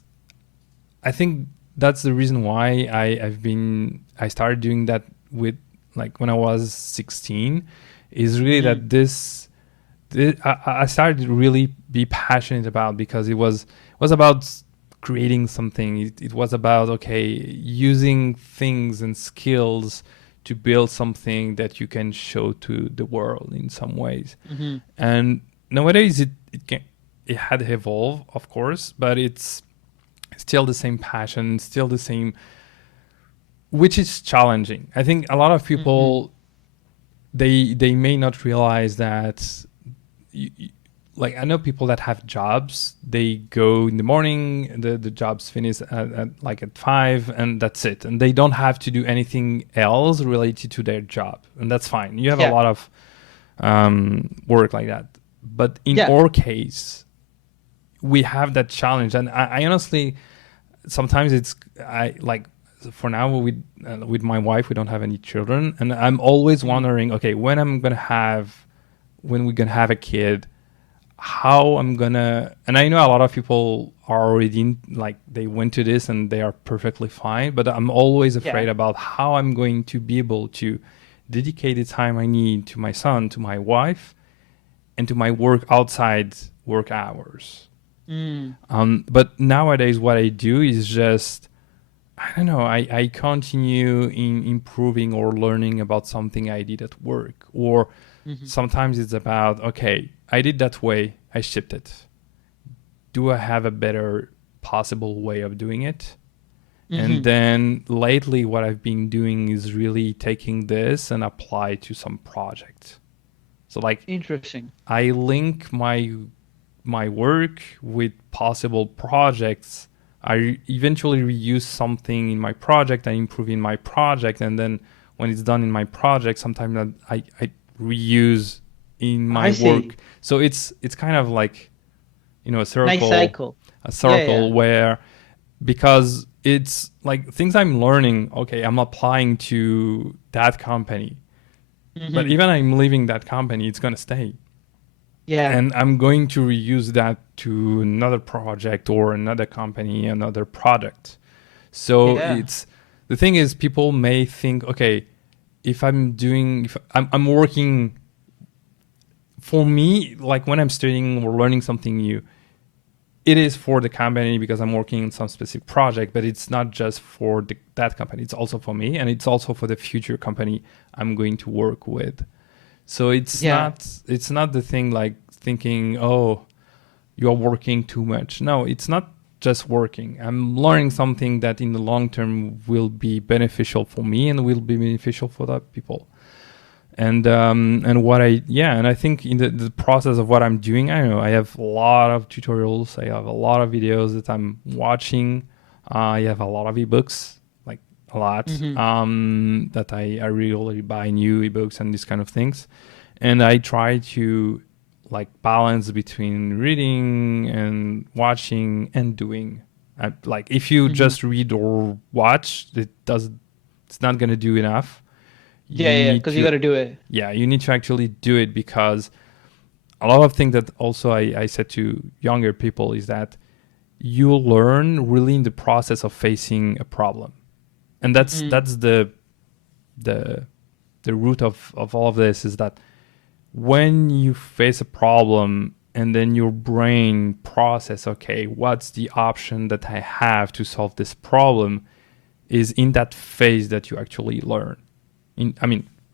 I think that's the reason why I started doing that with, like, when I was 16, is really that I started to really be passionate about, because it was about creating something. It was about, okay, using things and skills to build something that you can show to the world in some ways. And nowadays it had evolved, of course, but it's still the same passion, still the same, which is challenging. I think a lot of people, they may not realize that like, I know people that have jobs, they go in the morning, the jobs finish at 5, and that's it, and they don't have to do anything else related to their job, and that's fine. You have a yeah. lot of work like that, but in Yeah. our case, we have that challenge. And I honestly, sometimes I like, for now, with my wife, we don't have any children, and I'm always wondering, okay, when we're gonna have a kid, how I'm gonna. And I know a lot of people are already they went to this and they are perfectly fine, but I'm always afraid about how I'm going to be able to dedicate the time I need to my son, to my wife, and to my work outside work hours. But nowadays, what I do is just, I don't know, I continue in improving or learning about something I did at work. Or sometimes it's about, okay, I did that way, I shipped it. Do I have a better possible way of doing it? And then lately, what I've been doing is really taking this and apply to some project. So, like, Interesting. I link my work with possible projects. I eventually reuse something in my project, I improve in my project, and then when it's done in my project, sometimes I reuse in my I see. work. So it's kind of like, a Nice cycle. Yeah. where, because it's like things I'm learning, okay, I'm applying to that company, but even I'm leaving that company, it's gonna stay. Yeah. And I'm going to reuse that to another project or another company, another product. So Yeah. the thing is, people may think, okay, if I'm working, for me, like when I'm studying or learning something new, it is for the company because I'm working on some specific project, but it's not just for that company. It's also for me, and it's also for the future company I'm going to work with. So it's not the thing like thinking, oh, you're working too much. No, it's not just working. I'm learning something that in the long term will be beneficial for me and will be beneficial for other people. And I think in the process of what I'm doing, I know I have a lot of tutorials. I have a lot of videos that I'm watching. I have a lot of ebooks, like a lot, that I regularly buy new ebooks and these kind of things. And I try to like balance between reading and watching and doing. Like if you just read or watch, it's not going to do enough. Yeah, because you got to do it. Yeah, you need to actually do it, because a lot of things that also I said to younger people is that you learn really in the process of facing a problem. And that's the root of all of this, is that when you face a problem and then your brain process, okay, what's the option that I have to solve this problem, is in that phase that you actually learn.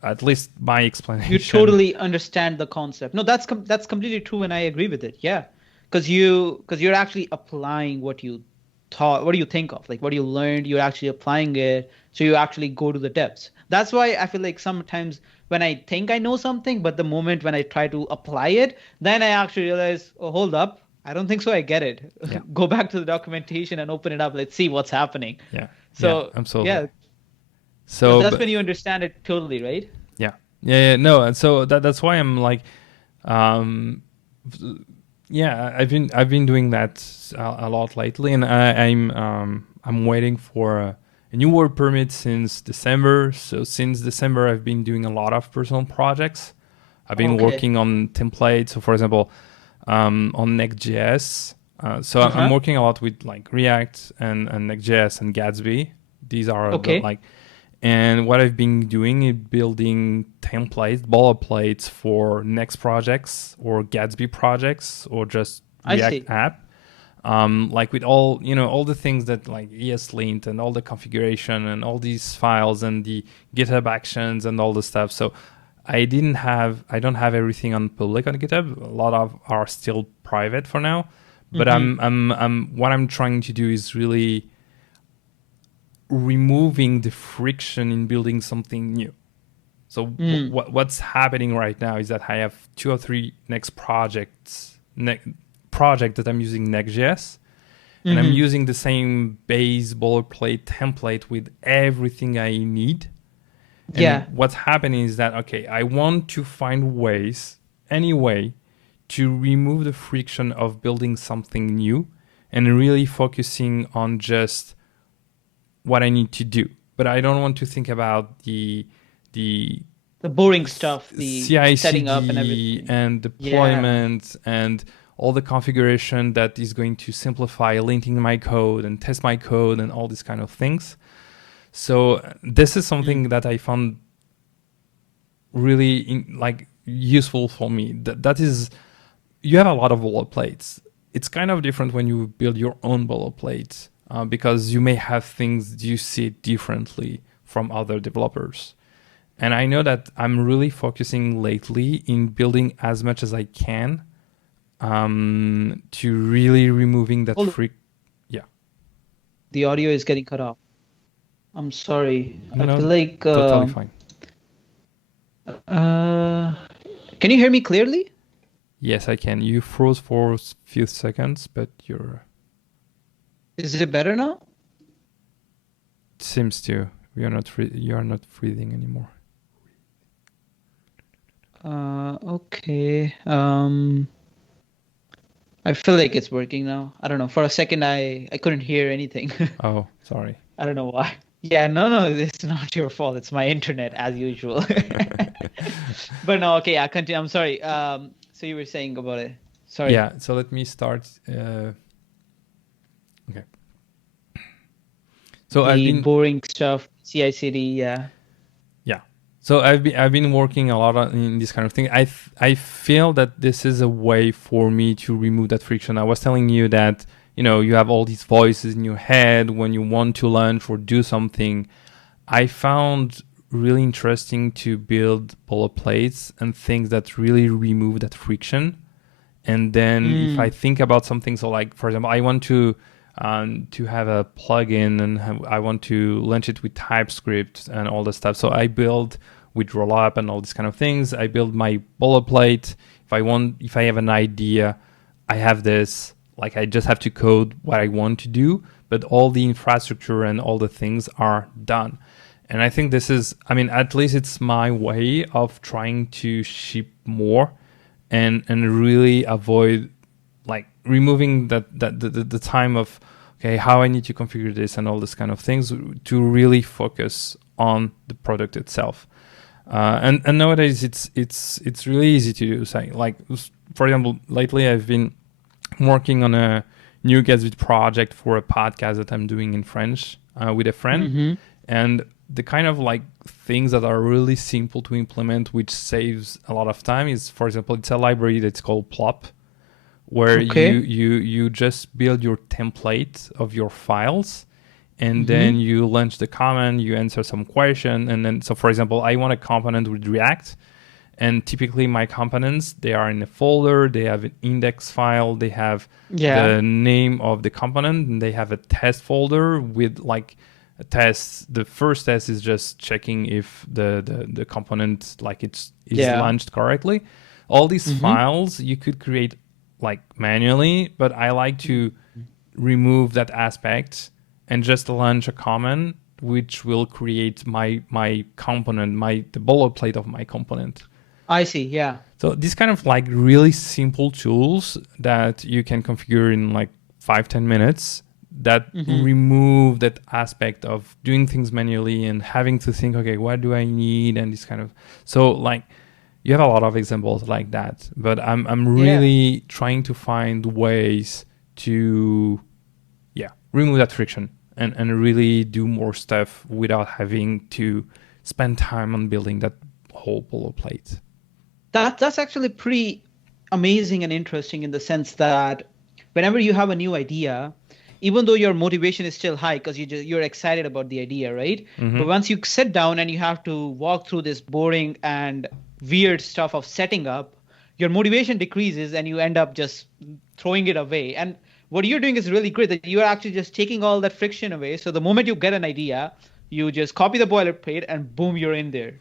At least my explanation. You totally understand the concept. No, that's completely true, and I agree with it. Yeah, because you're actually applying what you thought, what do you think of, like what you learned, you're actually applying it, so you actually go to the depths. That's why I feel like sometimes when I think I know something, but the moment when I try to apply it, then I actually realize, oh, hold up, I don't think so, I get it. Yeah. Go back to the documentation and open it up, let's see what's happening. Yeah. So absolutely. yeah, so that's when you understand it totally, right? Yeah. No, and so that's why I'm like, Yeah, I've been doing that a lot lately, and I'm waiting for a new work permit since December. So since December, I've been doing a lot of personal projects. I've been Okay. working on templates. So for example, on Next.js. So I'm Uh-huh. working a lot with like React and Next.js and Gatsby. These are the Okay. like, and what I've been doing is building templates, boilerplates for Next projects or Gatsby projects or just I React see. app. Like with all all the things that like ESLint and all the configuration and all these files and the GitHub actions and all the stuff. So I don't have everything on public on GitHub. A lot of are still private for now. But Mm-hmm. I'm what I'm trying to do is really removing the friction in building something new. So Mm. what's happening right now is that I have 2 or 3 next project that I'm using Next.js, and I'm Mm-hmm. using the same base boilerplate template with everything I need. And Yeah. what's happening is that okay, I want to find ways, any way, to remove the friction of building something new and really focusing on just what I need to do. But I don't want to think about the The boring stuff, the setting up and CI/CD everything. and Yeah. deployment and all the configuration that is going to simplify linting my code and test my code and all these kind of things. So this is Mm. something that I found really like useful for me. That is, you have a lot of boilerplates. It's kind of different when you build your own boilerplate because you may have things you see differently from other developers. And I know that I'm really focusing lately in building as much as I can to really removing that Hold on. freak. Yeah, The audio is getting cut off. I'm sorry. no, I feel no, like totally fine. uh can you hear me clearly? Yes, I can. You froze for a few seconds, but you're Is it better now? seems to you are not breathing anymore. Okay. I feel like it's working now. I don't know. For a second I couldn't hear anything. Oh, sorry. I don't know why. Yeah, no, it's not your fault. It's my internet as usual. But no, okay, I continue. I'm sorry. So you were saying about it. Sorry. Yeah, so let me start. Okay. So I've The been boring stuff, CI/CD, yeah. yeah. So I've been working a lot in this kind of thing. I feel that this is a way for me to remove that friction. I was telling you that you have all these voices in your head when you want to launch or do something. I found really interesting to build boilerplates and things that really remove that friction. And then if I Mm, think about something, so like for example, I want to have a plugin and I want to launch it with TypeScript and all this stuff. So I build with Rollup and all these kind of things. I build my boilerplate. If I have an idea, I have this. Like I just have to code what I want to do, but all the infrastructure and all the things are done. And I think this is, I mean, at least it's my way of trying to ship more and really avoid like removing the time of okay, how I need to configure this and all this kind of things to really focus on the product itself. And nowadays it's really easy to do. Say like for example, lately I've been working on a new Gatsby project for a podcast that I'm doing in French with a friend, mm-hmm. and the kind of like things that are really simple to implement, which saves a lot of time, is for example, it's a library that's called Plop, where Okay. you just build your template of your files, and then Mm-hmm. you launch the command, you answer some question, and then so for example, I want a component with React, and typically my components, they are in a folder, they have an index file, they have Yeah. the name of the component, and they have a test folder with like a test. The first test is just checking if the component like is Yeah. launched correctly. All these Mm-hmm. files you could create like manually, but I like to remove that aspect and just launch a command which will create my component, the boilerplate of my component. I see. Yeah. So these kind of like really simple tools that you can configure in like 5-10 minutes that Hmm. remove that aspect of doing things manually and having to think, okay, what do I need? And this kind of, so like you have a lot of examples like that, but I'm Yeah. really trying to find ways to, yeah, remove that friction and really do more stuff without having to spend time on building that whole boilerplate. That's actually pretty amazing and interesting in the sense that whenever you have a new idea, even though your motivation is still high because you're excited about the idea, right? Mm-hmm. But once you sit down and you have to walk through this boring and weird stuff of setting up, your motivation decreases and you end up just throwing it away. And what you're doing is really great that you're actually just taking all that friction away. So the moment you get an idea, you just copy the boilerplate and boom, you're in there.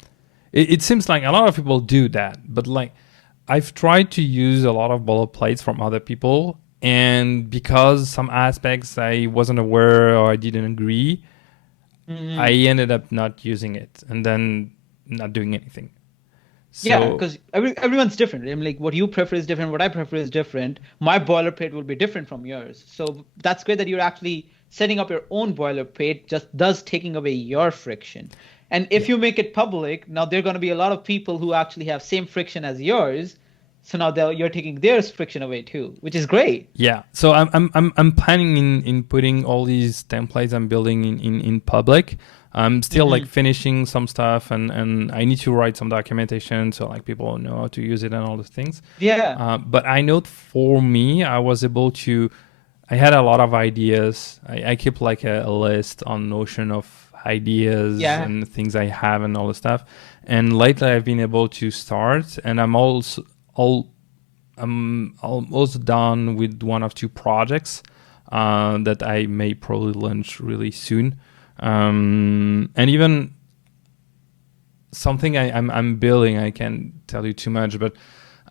It seems like a lot of people do that, but like I've tried to use a lot of boilerplates from other people, and because some aspects I wasn't aware or I didn't agree, I Mhm. ended up not using it and then not doing anything. Yeah, So because everyone's different. I mean, like what you prefer is different, what I prefer is different. My boilerplate will be different from yours. So that's great that you're actually setting up your own boilerplate, just thus taking away your friction. And if yeah, you make it public, now there are going to be a lot of people who actually have same friction as yours. So now you're taking their friction away too, which is great. yeah. So I'm planning in putting all these templates I'm building in public. I'm still like Hmm. finishing some stuff, and I need to write some documentation so like people know how to use it and all those things. Yeah. But I know for me, I was able to. I had a lot of ideas. I keep like a list on Notion of ideas Yeah. and things I have and all the stuff. And lately, I've been able to start, and I'm almost done with one of two projects that I may probably launch really soon. And even something I'm building, I can't tell you too much, but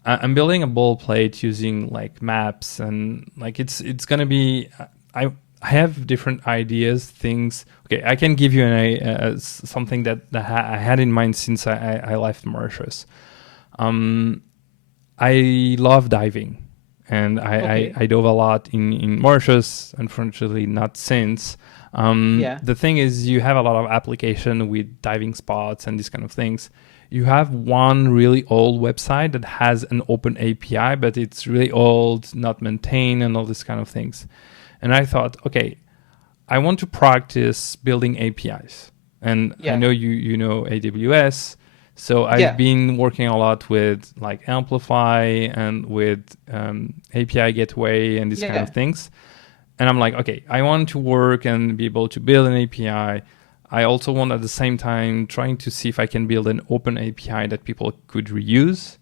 I'm building a ball plate using like maps, and like it's gonna be. I have different ideas, things. Okay, I can give you something that I had in mind since I left Mauritius. Um, I love diving, and Okay. I dove a lot in Mauritius. Unfortunately, not since. Yeah. The thing is, you have a lot of application with diving spots and these kind of things. You have one really old website that has an open API, but it's really old, not maintained, and all these kind of things. And I thought, okay, I want to practice building APIs. And I Yeah. know you know AWS. So I've Yeah. been working a lot with like Amplify and with API Gateway and these kind of Yeah. things. And I'm like, okay, I want to work and be able to build an API. I also want at the same time trying to see if I can build an open API that people could reuse.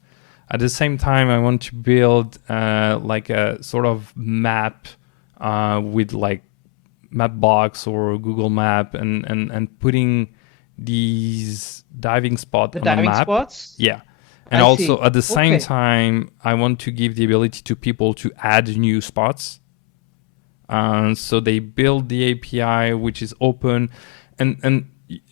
At the same time, I want to build like a sort of map with like Mapbox or Google Map and putting these diving spot The on a diving map. spots. Yeah. And I also see. at the same Okay. time, I want to give the ability to people to add new spots. So they build the API, which is open, and and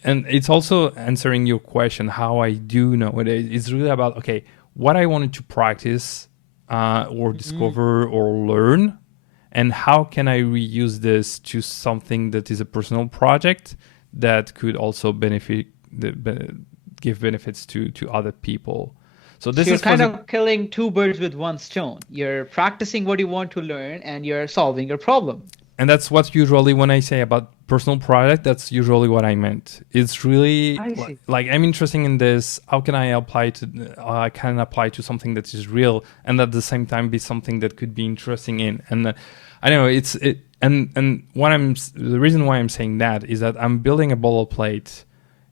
and it's also answering your question how I do nowadays. It's really about okay, what I wanted to practice or Mhm. discover or learn, and how can I reuse this to something that is a personal project that could also give benefits to other people. So So this you're is for kind the of killing two birds with one stone. You're practicing what you want to learn and you're solving your problem. and that's what usually when I say about personal project, that's usually what I meant. It's really I see. like I'm interested in this. How can I apply to? I can apply to something that is real, and at the same time be something that could be interesting in. And I don't know it's it. And what the reason why I'm saying that is that I'm building a boilerplate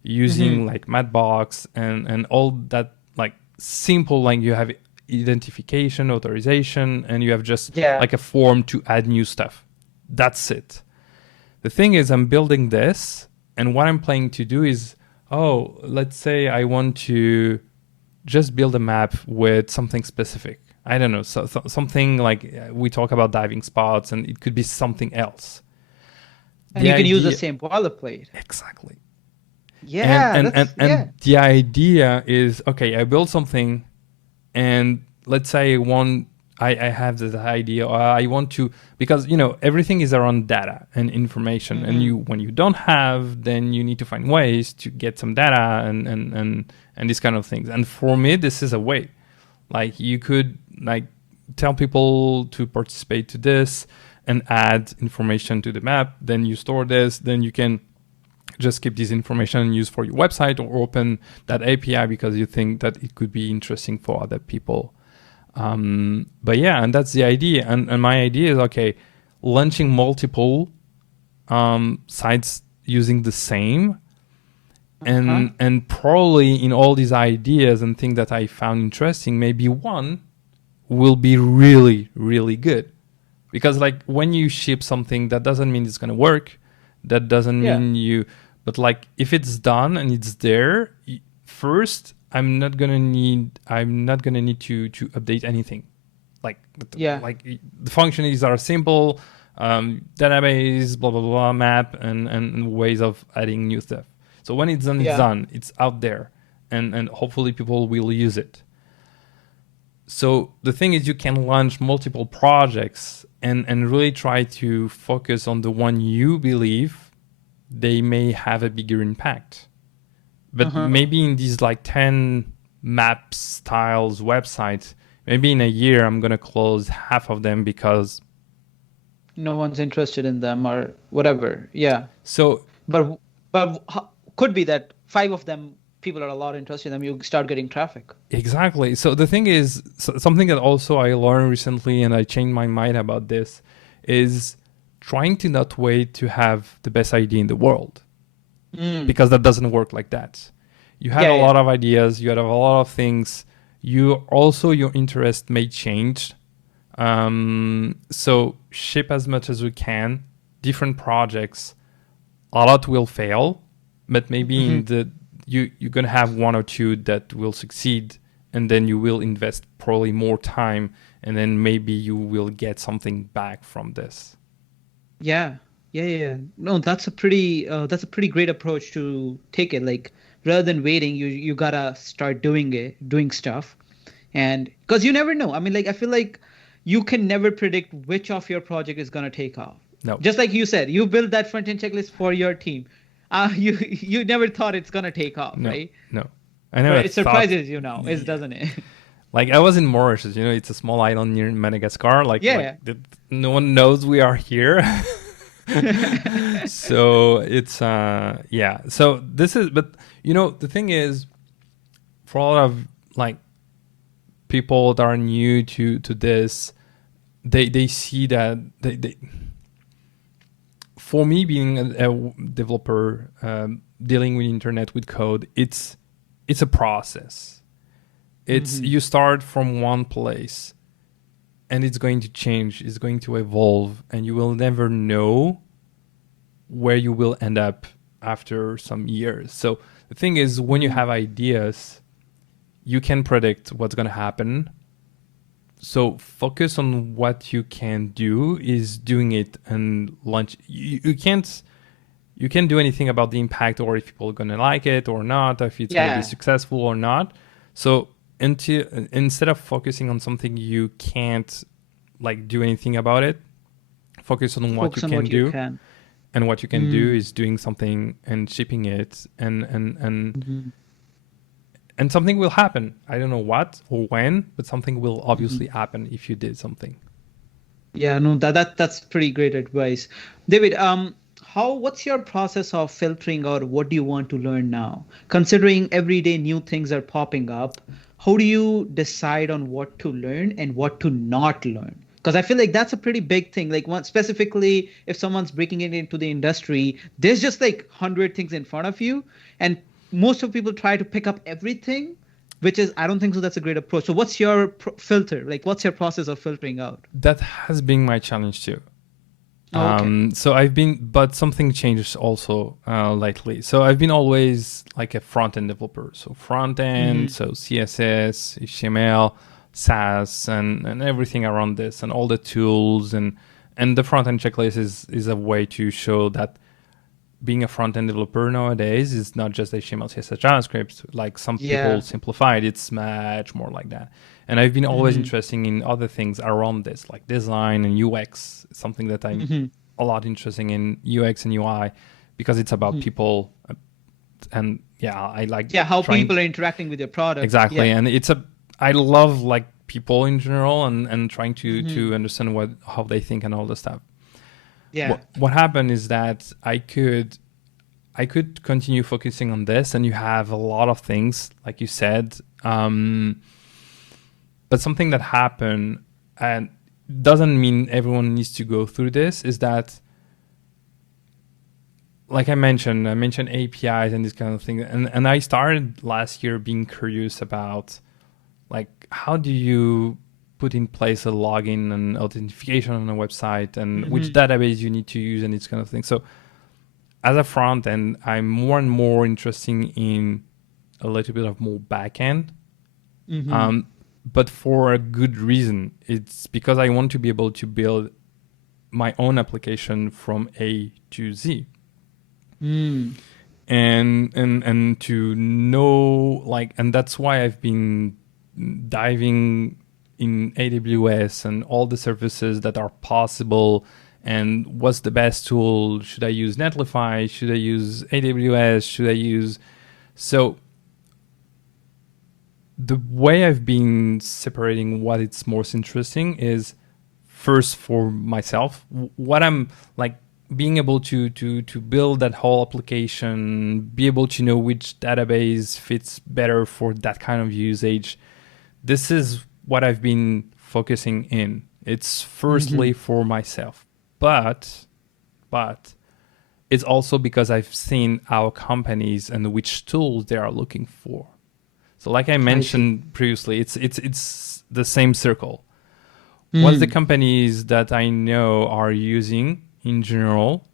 using Hmm. like Matbox and all that like simple like you have identification, authorization, and you have just Yeah. like a form to add new stuff. That's it. The thing is, I'm building this, and what I'm planning to do is, oh, let's say I want to just build a map with something specific. I don't know, something like we talk about diving spots, and it could be something else. And The you can use the idea, same boilerplate. exactly. Yeah, that's yeah. And the idea is, okay, I build something, and let's say I have this idea, or I want to, because everything is around data and information, and when you don't have, then you need to find ways to get some data and these kind of things. And for me, this is a way. Like, you could tell people to participate to this and add information to the map, then you store this, then you can just keep this information and use for your website, or open that API because you think that it could be interesting for other people. But yeah, and that's the idea. And my idea is, okay, launching multiple sites using the same, and probably in all these ideas and things that I found interesting, maybe one will be really, really good. Because when you ship something, that doesn't mean it's going to work. That doesn't mean but if it's done and it's there, first, I'm not gonna need to update anything. The functions are simple, database, blah blah blah, map, and ways of adding new stuff. So when it's done, it's done. It's out there, and hopefully people will use it. So the thing is, you can launch multiple projects and really try to focus on the one you believe they may have a bigger impact. But maybe in these 10 map styles websites, maybe in a year I'm going to close half of them because no one's interested in them or whatever. Yeah. So, but could be that 5 of them, people are a lot interested in them, you start getting traffic. Exactly. So the thing is, something that also I learned recently, and I changed my mind about this, is trying to not wait to have the best idea in the world, because that doesn't work like that. You have a lot of ideas, you have a lot of things. Your interest may change. So ship as much as we can, different projects. A lot will fail, but maybe you're going to have 1 or 2 that will succeed, and then you will invest probably more time, and then maybe you will get something back from this. Yeah. No, that's a pretty great approach to take it. Rather than waiting, you gotta start doing stuff, and because you never know. I mean, I feel like you can never predict which of your project is gonna take off. No. Just like you said, you built that front-end checklist for your team. You never thought it's gonna take off, right? No, I never. But it surprises you now, doesn't it? I was in Mauritius. It's a small island near Madagascar. No one knows we are here. So it's so this is, but the thing is, for a lot of people that are new to this, they see that they for me, being a developer, dealing with internet, with code, it's a process. It's you start from one place, and it's going to change, it's going to evolve, and you will never know where you will end up after some years. So the thing is, when you have ideas, you can predict what's going to happen. So focus on what you can do, is doing it and launch. You can't do anything about the impact, or if people are going to like it or not, if it's going to be successful or not. So instead of focusing on something you can't do anything about it, focus on what you can do. And what you can do is doing something and shipping it, and something will happen. I don't know what or when, but something will obviously happen if you did something. Yeah, no, that's pretty great advice, David. What's your process of filtering out what do you want to learn now? Considering every day new things are popping up, how do you decide on what to learn and what to not learn? Because I feel like that's a pretty big thing. Specifically, if someone's breaking into the industry, there's just 100 things in front of you, and most of people try to pick up everything, which is, I don't think so. That's a great approach. So what's your filter? What's your process of filtering out? That has been my challenge too. Okay. So but something changed also lately. So I've been always a front-end developer. So front-end, so CSS, HTML, SAS, and everything around this, and all the tools, and the front-end checklist is a way to show that being a front-end developer nowadays is not just HTML, CSS, JavaScript. Like some people Yeah. simplify it, it's much more like that. And I've been always Mm-hmm. interested in other things around this, like design and UX, something that I'm Mm-hmm. a lot interested in, UX and UI, because it's about Mm-hmm. people. And yeah, I like Yeah, how trying people are interacting with your product. exactly. Yeah. And I love like people in general and trying Mm-hmm. to understand how they think and all the stuff. Yeah. What happened is that I could continue focusing on this, and you have a lot of things, like you said. But something that happened, and doesn't mean everyone needs to go through this, is that, like I mentioned APIs and this kind of thing. And I started last year being curious about, like, how do you put in place a login and authentication on a website, and which Mm-hmm. database you need to use, and this kind of thing. So as a front end, I'm more and more interested in a little bit of more back end. Mm-hmm. But for a good reason. It's because I want to be able to build my own application from A to Z. Mm. And to know, like, and that's why I've been diving in AWS and all the services that are possible, and what's the best tool. Should I use Netlify? Should I use AWS? Should I use... So the way I've been separating what it's most interesting is, first, for myself, what I'm like, being able to build that whole application, be able to know which database fits better for that kind of usage. This is what I've been focusing in. It's firstly Mm-hmm. for myself, but it's also because I've seen our companies and which tools they are looking for. So like I I see. mentioned previously, it's the same circle. What's the Mm. companies that I know are using in general?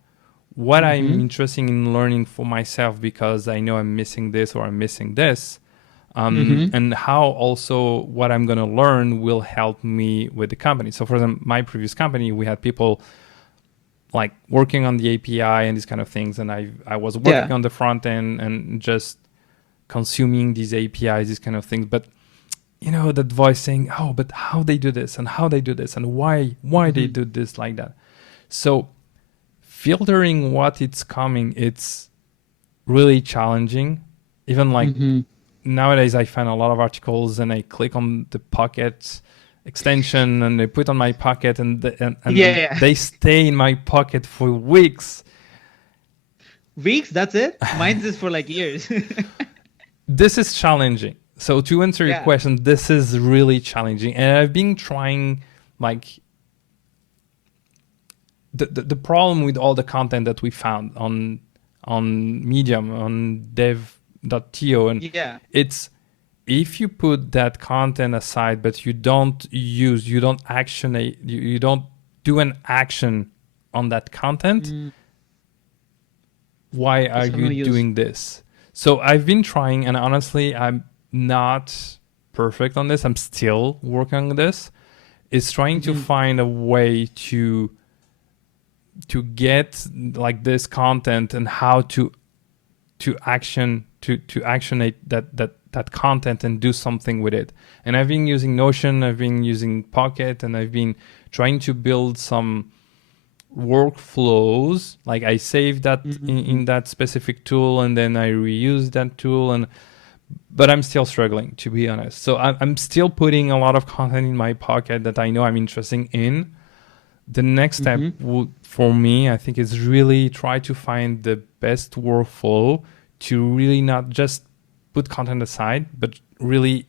What I'm Mm-hmm. interested in learning for myself, because I know I'm missing this or I'm missing this. Mm-hmm. And how also what I'm going to learn will help me with the company. So for example, my previous company, we had people like working on the API and these kind of things. And I was working Yeah. on the front end and just consuming these APIs, these kind of things. But that voice saying, oh, but how they do this and how they do this and why they Mm-hmm. do this like that. So filtering what it's coming, it's really challenging. Even like Mm-hmm. nowadays, I find a lot of articles and I click on the Pocket extension and I put on my Pocket, and Yeah. they stay in my Pocket for weeks. Weeks, that's it? Mine's is for like years. This is challenging. So to answer your Yeah. question, this is really challenging. And I've been trying, like, the problem with all the content that we found on Medium, on dev.to, and Yeah. it's, if you put that content aside, but you don't action it, you don't do an action on that content, Mm. why are It's of no you use. doing this? So I've been trying, and honestly, I'm not perfect on this. I'm still working on this. Is trying to Mm-hmm. find a way to get like this content and how to actionate that content and do something with it. And I've been using Notion, I've been using Pocket, and I've been trying to build some workflows. Like I save that Mm-hmm. in that specific tool, and then I reuse that tool, but I'm still struggling, to be honest. So I'm still putting a lot of content in my Pocket that I know I'm interested in. The next step Mm-hmm. for me, I think, is really try to find the best workflow to really not just put content aside, but really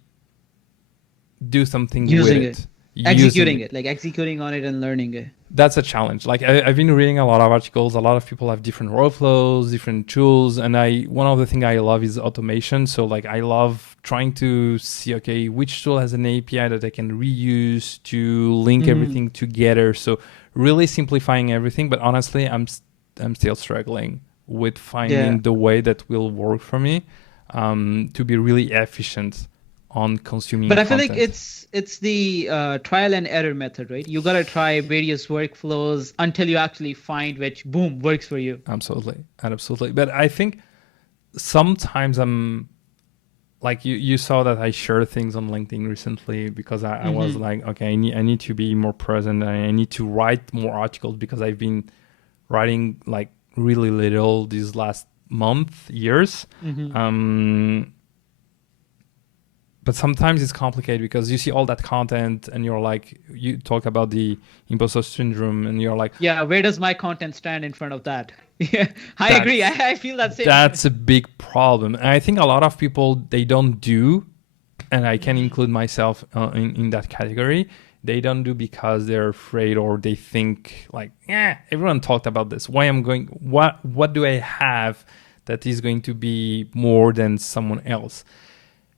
do something with Using it. it, using Executing it. it. Like executing on it and learning it. That's a challenge. Like I've been reading a lot of articles. A lot of people have different workflows, different tools, and one of the things I love is automation. So like I love trying to see, okay, which tool has an API that I can reuse to link Mm-hmm. everything together. So really simplifying everything. But honestly, I'm still struggling with Yeah. finding the way that will work for me, to be really efficient on consuming But I feel like content. it's the trial and error method, right? You gotta try various workflows until you actually find which, boom, works for you. Absolutely. But I think sometimes I'm like you saw that I share things on LinkedIn recently because I was like, okay, I need to be more present. I need to write more articles because I've been writing like really little these last years. But sometimes it's complicated because you see all that content and you're like, you talk about the imposter syndrome and you're like, yeah, where does my content stand in front of that? Yeah, I agree. I feel that same. That's a big problem. And I think a lot of people, they don't do, and I can include myself in that category. They don't do because they're afraid or they think like, yeah, everyone talked about this. What do I have that is going to be more than someone else?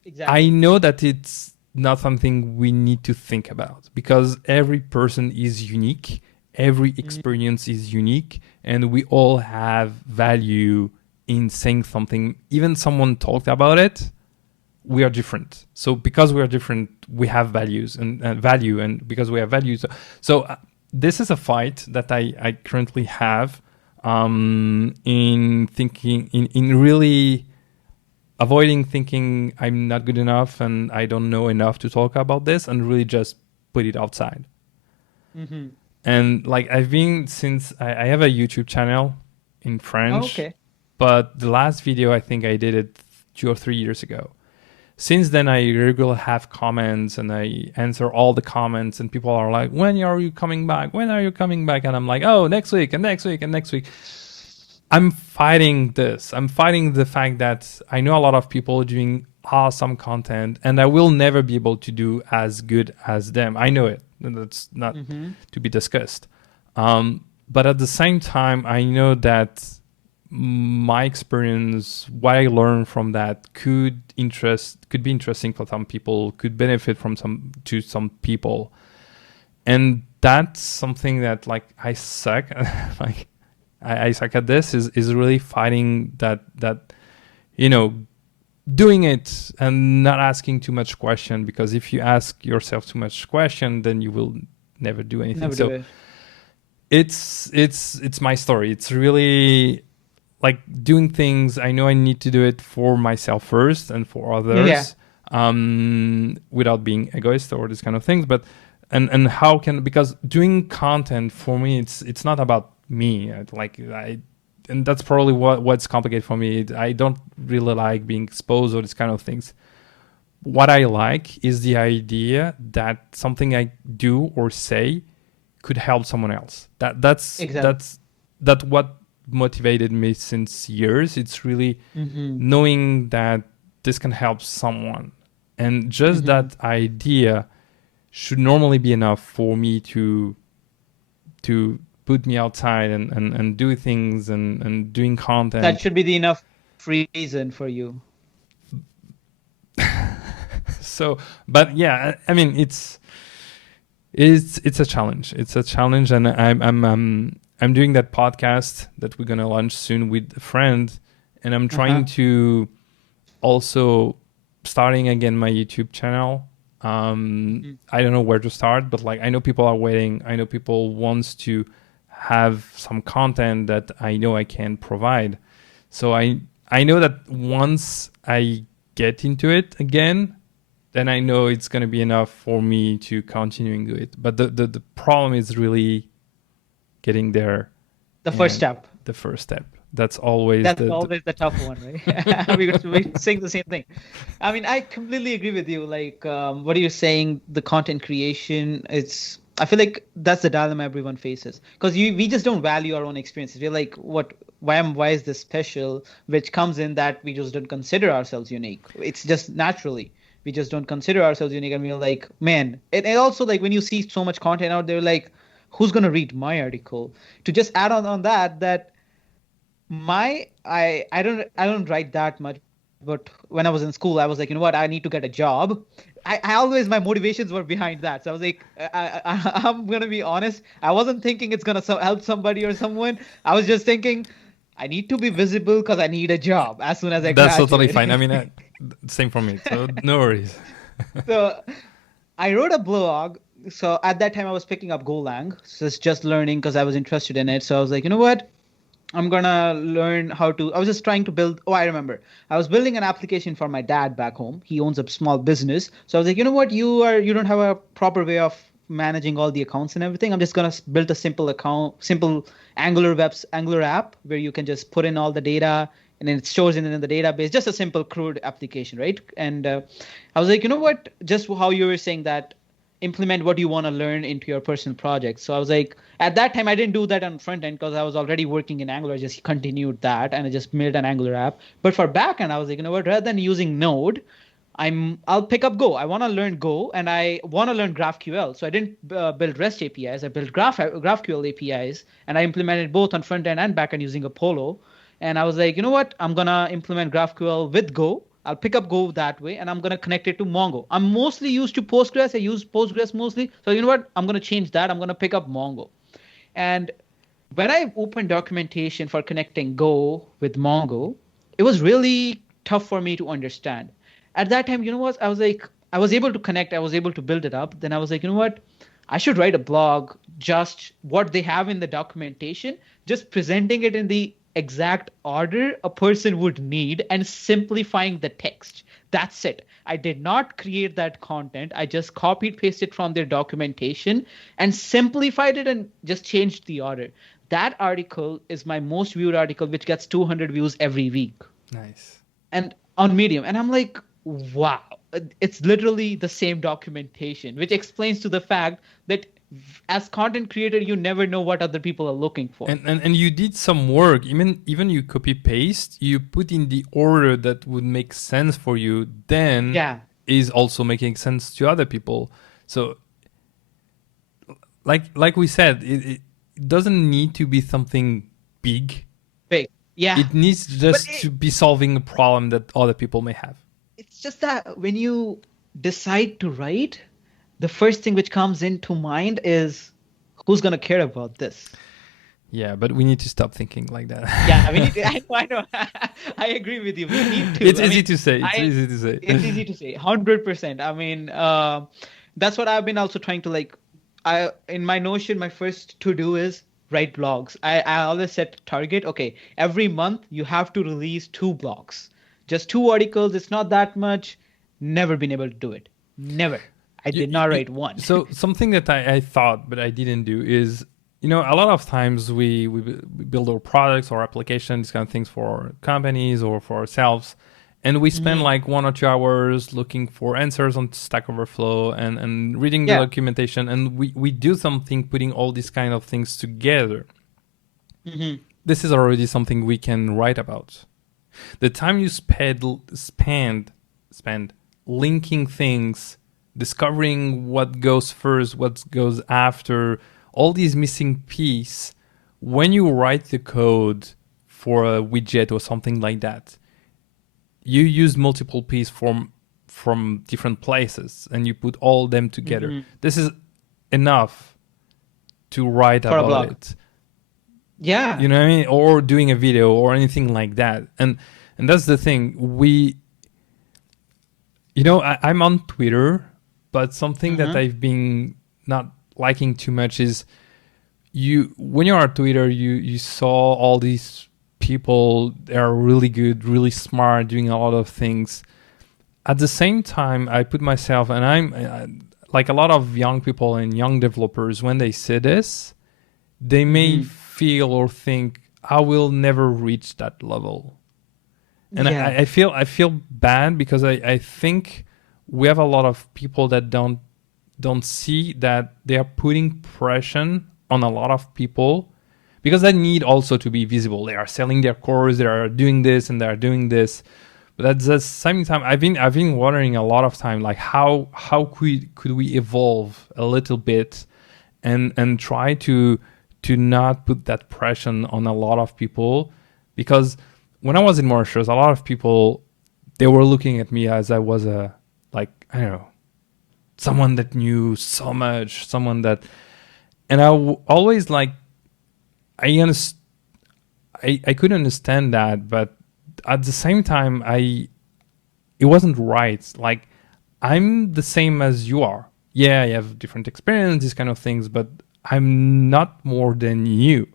Exactly. I know that it's not something we need to think about because every person is unique. Every experience is unique and we all have value in saying something. Even someone talked about it, we are different. So because we are different, we have values and value, and because we have values. So this is a fight that I currently have in thinking, in really avoiding thinking I'm not good enough and I don't know enough to talk about this, and really just put it outside. And like I've been since I have a YouTube channel in French, but the last video I think I did it 2 or 3 years ago. Since then, I regularly have comments and I answer all the comments, and people are like, when are you coming back? When are you coming back? And I'm like, oh, next week and next week and next week. I'm fighting this. I'm fighting the fact that I know a lot of people doing awesome content and I will never be able to do as good as them. I know it. That's not to be discussed. But at the same time, I know that my experience, what I learned from that could be interesting for some people, could benefit from some people. And that's something that like I suck like I suck at this is really fighting that doing it and not asking too much question, because if you ask yourself too much question, then you will never do anything. It's my story. It's really like doing things. I know I need to do it for myself first and for others, without being egoist or this kind of things. But and how can, because doing content for me, it's not about me. And that's probably what's complicated for me. I don't really like being exposed or this kind of things. What I like is the idea that something I do or say could help someone else. That's what motivated me since years. It's really knowing that this can help someone, and just that idea should normally be enough for me to put me outside and do things and doing content. That should be the enough reason for you. So, but yeah, I mean, it's a challenge. It's a challenge, and I'm doing that podcast that we're gonna launch soon with a friend, and I'm trying to also starting again my YouTube channel. I don't know where to start, but like I know people are waiting. I know people wants to have some content that I know I can provide. So I know that once I get into it again, then I know it's going to be enough for me to continuing to it. But the problem is really getting there. The first step. That's always the tough one, right? We're saying the same thing. I mean, I completely agree with you. Like, what are you saying? The content creation, I feel like that's the dilemma everyone faces, because we just don't value our own experiences. We're like, why is this special? Which comes in that we just don't consider ourselves unique. It's just naturally. We just don't consider ourselves unique, and we're like, man. And also, like, when you see so much content out there, like, who's gonna read my article? To just add on that I don't write that much, but when I was in school, I was like, you know what, I need to get a job. I always, my motivations were behind that. So I was like, I'm gonna be honest, I wasn't thinking it's gonna help somebody or someone. I was just thinking I need to be visible because I need a job as soon as I graduate. That's totally fine. I mean, same for me. So no worries. So I wrote a blog. So at that time, I was picking up Golang. So it's just learning because I was interested in it. So I was like, you know what? I'm gonna learn how to. I was just trying to build. Oh, I remember. I was building an application for my dad back home. He owns a small business. So I was like, you know what? You don't have a proper way of managing all the accounts and everything. I'm just gonna build a simple account, simple Angular app where you can just put in all the data and then it stores it in the database. Just a simple crude application, right? And I was like, you know what? Just how you were saying that implement what you want to learn into your personal project. So I was like, at that time, I didn't do that on front end because I was already working in Angular. I just continued that and I just made an Angular app. But for back end, I was like, you know what? Rather than using Node, I'll pick up Go. I want to learn Go and I want to learn GraphQL. So I didn't build REST APIs. I built GraphQL APIs and I implemented both on front end and back end using Apollo. And I was like, you know what? I'm gonna implement GraphQL with Go. I'll pick up Go that way, and I'm gonna connect it to Mongo. I'm mostly used to Postgres. I use Postgres mostly. So you know what? I'm gonna change that. I'm gonna pick up Mongo. And when I opened documentation for connecting Go with Mongo, it was really tough for me to understand. At that time, you know what? I was like, I was able to connect, I was able to build it up. Then I was like, you know what? I should write a blog, just what they have in the documentation, just presenting it in the exact order a person would need and simplifying the text. That's it. I did not create that content. I just copied pasted from their documentation and simplified it and just changed the order. That article is my most viewed article, which gets 200 views every week Nice. and on Medium. And I'm like, wow, it's literally the same documentation, which explains to the fact that as content creator, you never know what other people are looking for. And you did some work. Even you copy paste, you put in the order that would make sense for you, then Yeah, is also making sense to other people. So like we said, it doesn't need to be something big. big. Yeah. It needs But just to be solving a problem that other people may have. it's just that when you decide to write, the first thing which comes into mind is who's going to care about this? Yeah, but we need to stop thinking like that. Yeah, we need to, I know. I agree with you. We need to. It's I easy mean, to say. It's I, easy to say. it's easy to say. 100%. I mean, that's what I've been also trying to like. In my Notion, my first to do is write blogs. I always set target. Okay, every month you have to release 2 blogs, just 2 articles. It's not that much. Never been able to do it. Never. I did not write one. So something that I thought but I didn't do is, a lot of times we build our products or applications, these kind of things for companies or for ourselves, and we spend like 1 or 2 hours looking for answers on Stack Overflow and reading the Yeah. documentation, and we do something putting all these kind of things together. This is already something we can write about. The time you spend linking things, discovering what goes first, what goes after, all these missing piece. When you write the code for a widget or something like that, you use multiple pieces from different places and you put all them together. This is enough to write For a about blog. it. Yeah. You know what I mean? Or doing a video or anything like that. And that's the thing. I'm on Twitter, but something that I've been not liking too much is when you're on Twitter, you saw all these people that are really good, really smart, doing a lot of things. At the same time, I put myself, and I'm like a lot of young people and young developers, when they say this, they may feel or think, I will never reach that level. And Yeah. I feel bad because I think we have a lot of people that don't see that they are putting pressure on a lot of people because they need also to be visible. They are selling their course, they are doing this and they are doing this. But at the same time, I've been wondering a lot of time, like how could we evolve a little bit and try to not put that pressure on a lot of people, because when I was in Mauritius, a lot of people, they were looking at me as I was I don't know, someone that knew so much, someone that, and always like, I could understand that, but at the same time, it wasn't right. Like, I'm the same as you are. Yeah, I have different experience, these kind of things, but I'm not more than you.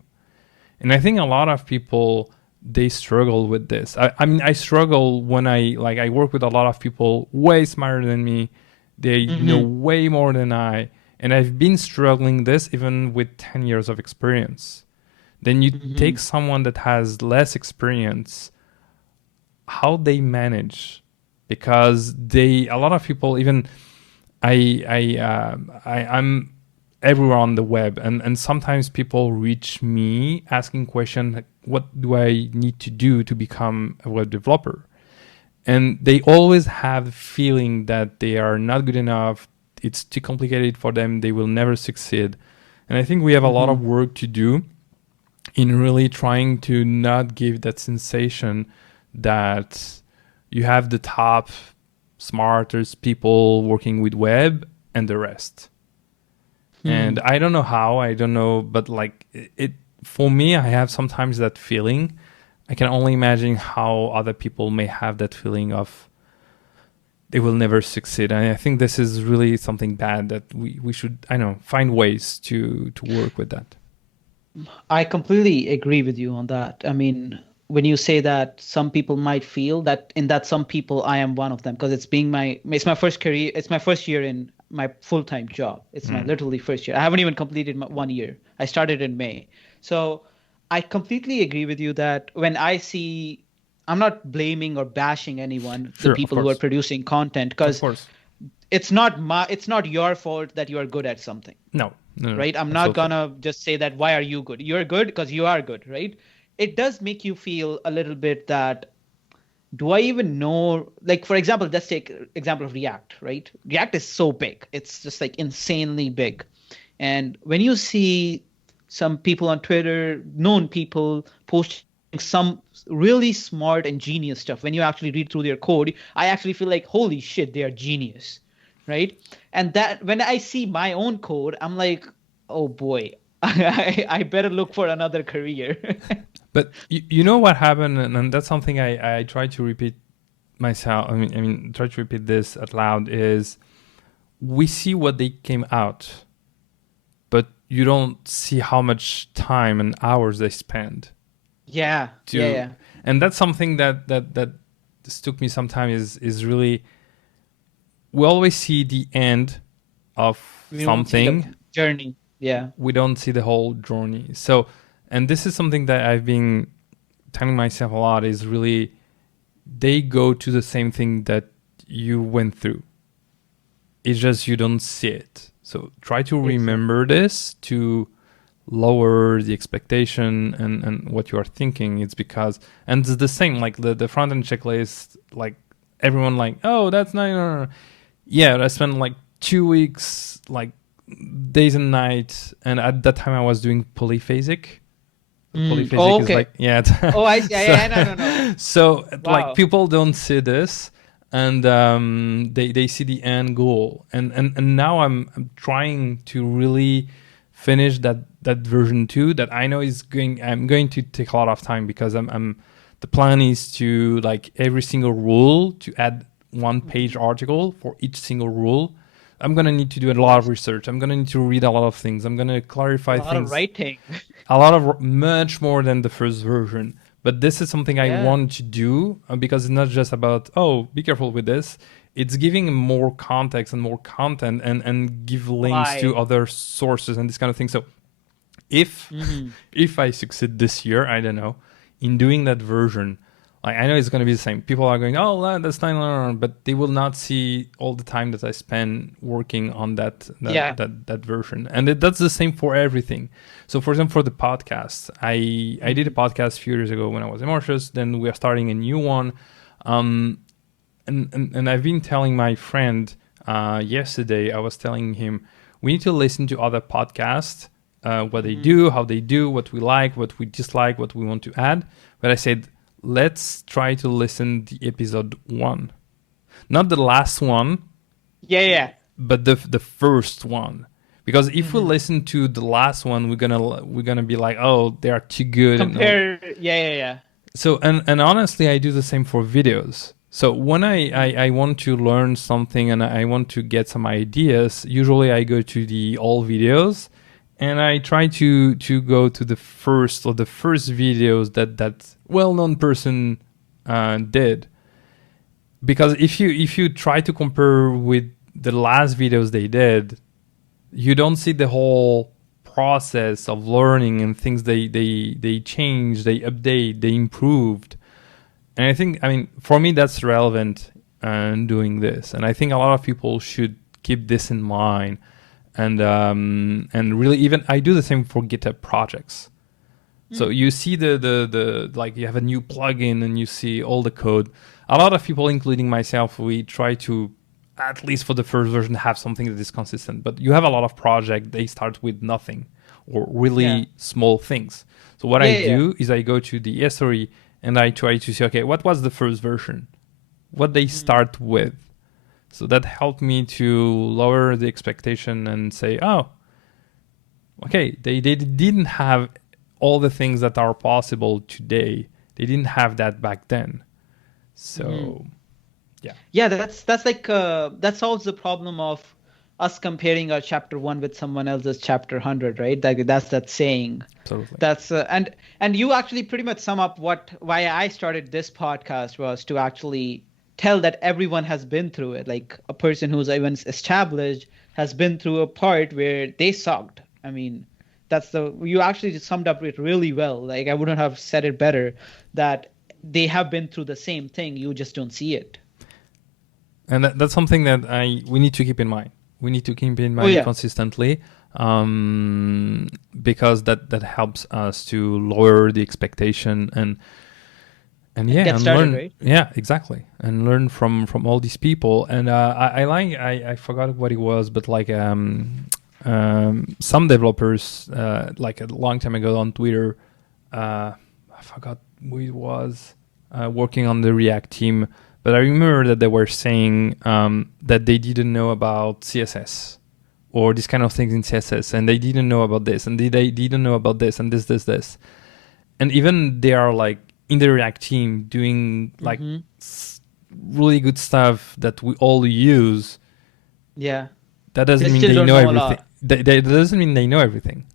And I think a lot of people, they struggle with this. I mean, I struggle when I work with a lot of people way smarter than me. They know way more than I. And I've been struggling this even with 10 years of experience. Then you take someone that has less experience, how they manage, because a lot of people, even I'm everywhere on the web, and sometimes people reach me asking questions like, what do I need to do to become a web developer? And they always have the feeling that they are not good enough, it's too complicated for them, they will never succeed. And I think we have a lot of work to do in really trying to not give that sensation that you have the top smartest people working with web and the rest. And I don't know how, I don't know, but like it for me, I have sometimes that feeling. I can only imagine how other people may have that feeling of they will never succeed. And I think this is really something bad that we should, I know, find ways to work with that. I completely agree with you on that. I mean, when you say that some people might feel that in that some people, I am one of them, because it's my first career. It's my first year in my full-time job. It's my literally first year. I haven't even completed my 1 year. I started in May. So I completely agree with you that when I see, I'm not blaming or bashing anyone, Sure, the people who are producing content, because it's not your fault that you are good at something. No, right? I'm not gonna just say that, why are you good? You're good because you are good, right? It does make you feel a little bit that, do I even know? Like, for example, let's take example of React, right? React is so big. It's just like insanely big. And when you see some people on Twitter, known people posting some really smart and genius stuff, when you actually read through their code, I actually feel like, holy shit, they are genius, right? And that when I see my own code, I'm like, oh boy, I better look for another career. But you know what happened, and that's something I try to repeat myself. I mean, try to repeat this out loud. Is we see what they came out, but you don't see how much time and hours they spend. Yeah. And that's something that took me some time. Is really, we always see the end of something journey. Yeah, we don't see the whole journey. So, and this is something that I've been telling myself a lot, is really, they go to the same thing that you went through. It's just you don't see it. So try to remember this, to lower the expectation and what you are thinking. It's because, and it's the same, like the Frontend Checklist, like everyone like, oh, that's not, no. Yeah, I spent like 2 weeks, like days and nights, and at that time I was doing polyphasic. Polyphasic is like, yeah. I see. No. So like people don't see this, and they see the end goal, and now I'm trying to really finish that version 2 that I know I'm going to take a lot of time, because the plan is to, like, every single rule, to add 1-page article for each single rule. I'm going to need to do a lot of research. I'm going to need to read a lot of things. I'm going to clarify things. A lot of writing. Much more than the first version. But this is something I want to do, because it's not just about, oh, be careful with this. It's giving more context and more content, and give links to other sources and this kind of thing. So if I succeed this year, I don't know, in doing that version, like, I know it's going to be the same. People are going, oh, that's fine, but they will not see all the time that I spend working on that version. And that's the same for everything. So, for example, for the podcast, I did a podcast a few years ago when I was in Mauritius. Then we are starting a new one. And I've been telling my friend yesterday, I was telling him, we need to listen to other podcasts, what they do, how they do, what we like, what we dislike, what we want to add. But I said, let's try to listen to episode 1, not the last one. But the first one, because if we listen to the last one, we're gonna be like, oh, they are too good. Compare. So and honestly, I do the same for videos. So when I want to learn something and I want to get some ideas, usually I go to the old videos and I try to go to the first videos that well-known person did. Because if you try to compare with the last videos they did, you don't see the whole process of learning and things they changed, they update, they improved. And I mean, for me, that's relevant in doing this. And I think a lot of people should keep this in mind. And really, even I do the same for GitHub projects. So you see the like you have a new plugin and you see all the code. A lot of people, including myself, we try to, at least for the first version, have something that is consistent. But you have a lot of projects, they start with nothing or really small things. So what I do is I go to the history and I try to see, okay, what was the first version? What they start with? So that helped me to lower the expectation and say, oh, okay, they didn't have all the things that are possible today. They didn't have that back then. So, Yeah, that's like that solves the problem of us comparing our chapter 1 with someone else's chapter 100, right? That's that saying. Totally. That's and you actually pretty much sum up why I started this podcast was to actually tell that everyone has been through it. Like a person who's even established has been through a part where they sucked. I mean, you actually just summed up it really well. Like I wouldn't have said it better, that they have been through the same thing. You just don't see it. And that's something that we need to keep in mind. We need to keep in mind consistently, because that helps us to lower the expectation and get started, learn. Right? Yeah, exactly, and learn from all these people. And I forgot what it was, but like some developers like a long time ago on Twitter, I forgot who it was, working on the React team. But I remember that they were saying that they didn't know about CSS or these kind of things in CSS, and they didn't know about this, and they didn't know about this, and this. And even they are like in the React team doing like really good stuff that we all use. Yeah. That doesn't mean they know everything. That doesn't mean they know everything.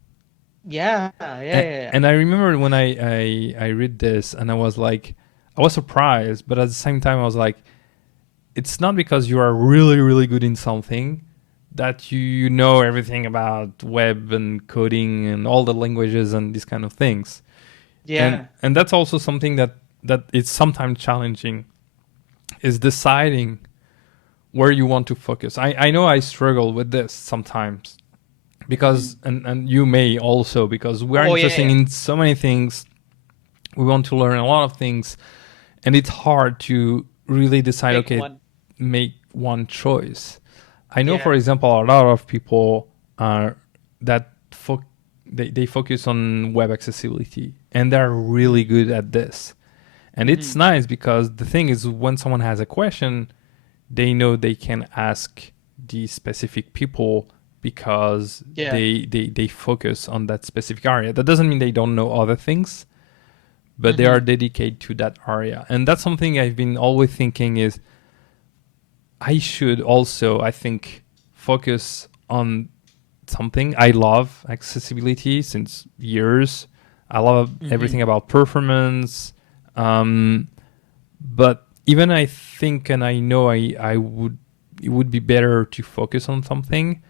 Yeah. And I remember when I read this and I was like, I was surprised, but at the same time, I was like, it's not because you are really, really good in something that you know everything about web and coding and all the languages and these kind of things. Yeah. And that's also something that is sometimes challenging, is deciding where you want to focus. I know I struggle with this sometimes because, and you may also, because we are interested in so many things. We want to learn a lot of things. And it's hard to really decide, make one choice. I know, for example, a lot of people that they focus on web accessibility, and they're really good at this. And it's nice because the thing is, when someone has a question, they know they can ask these specific people because they focus on that specific area. That doesn't mean they don't know other things, but they are dedicated to that area. And that's something I've been always thinking is I should also, I think, focus on something. I love accessibility since years. I love everything about performance. But even I think and I know it would be better to focus on something.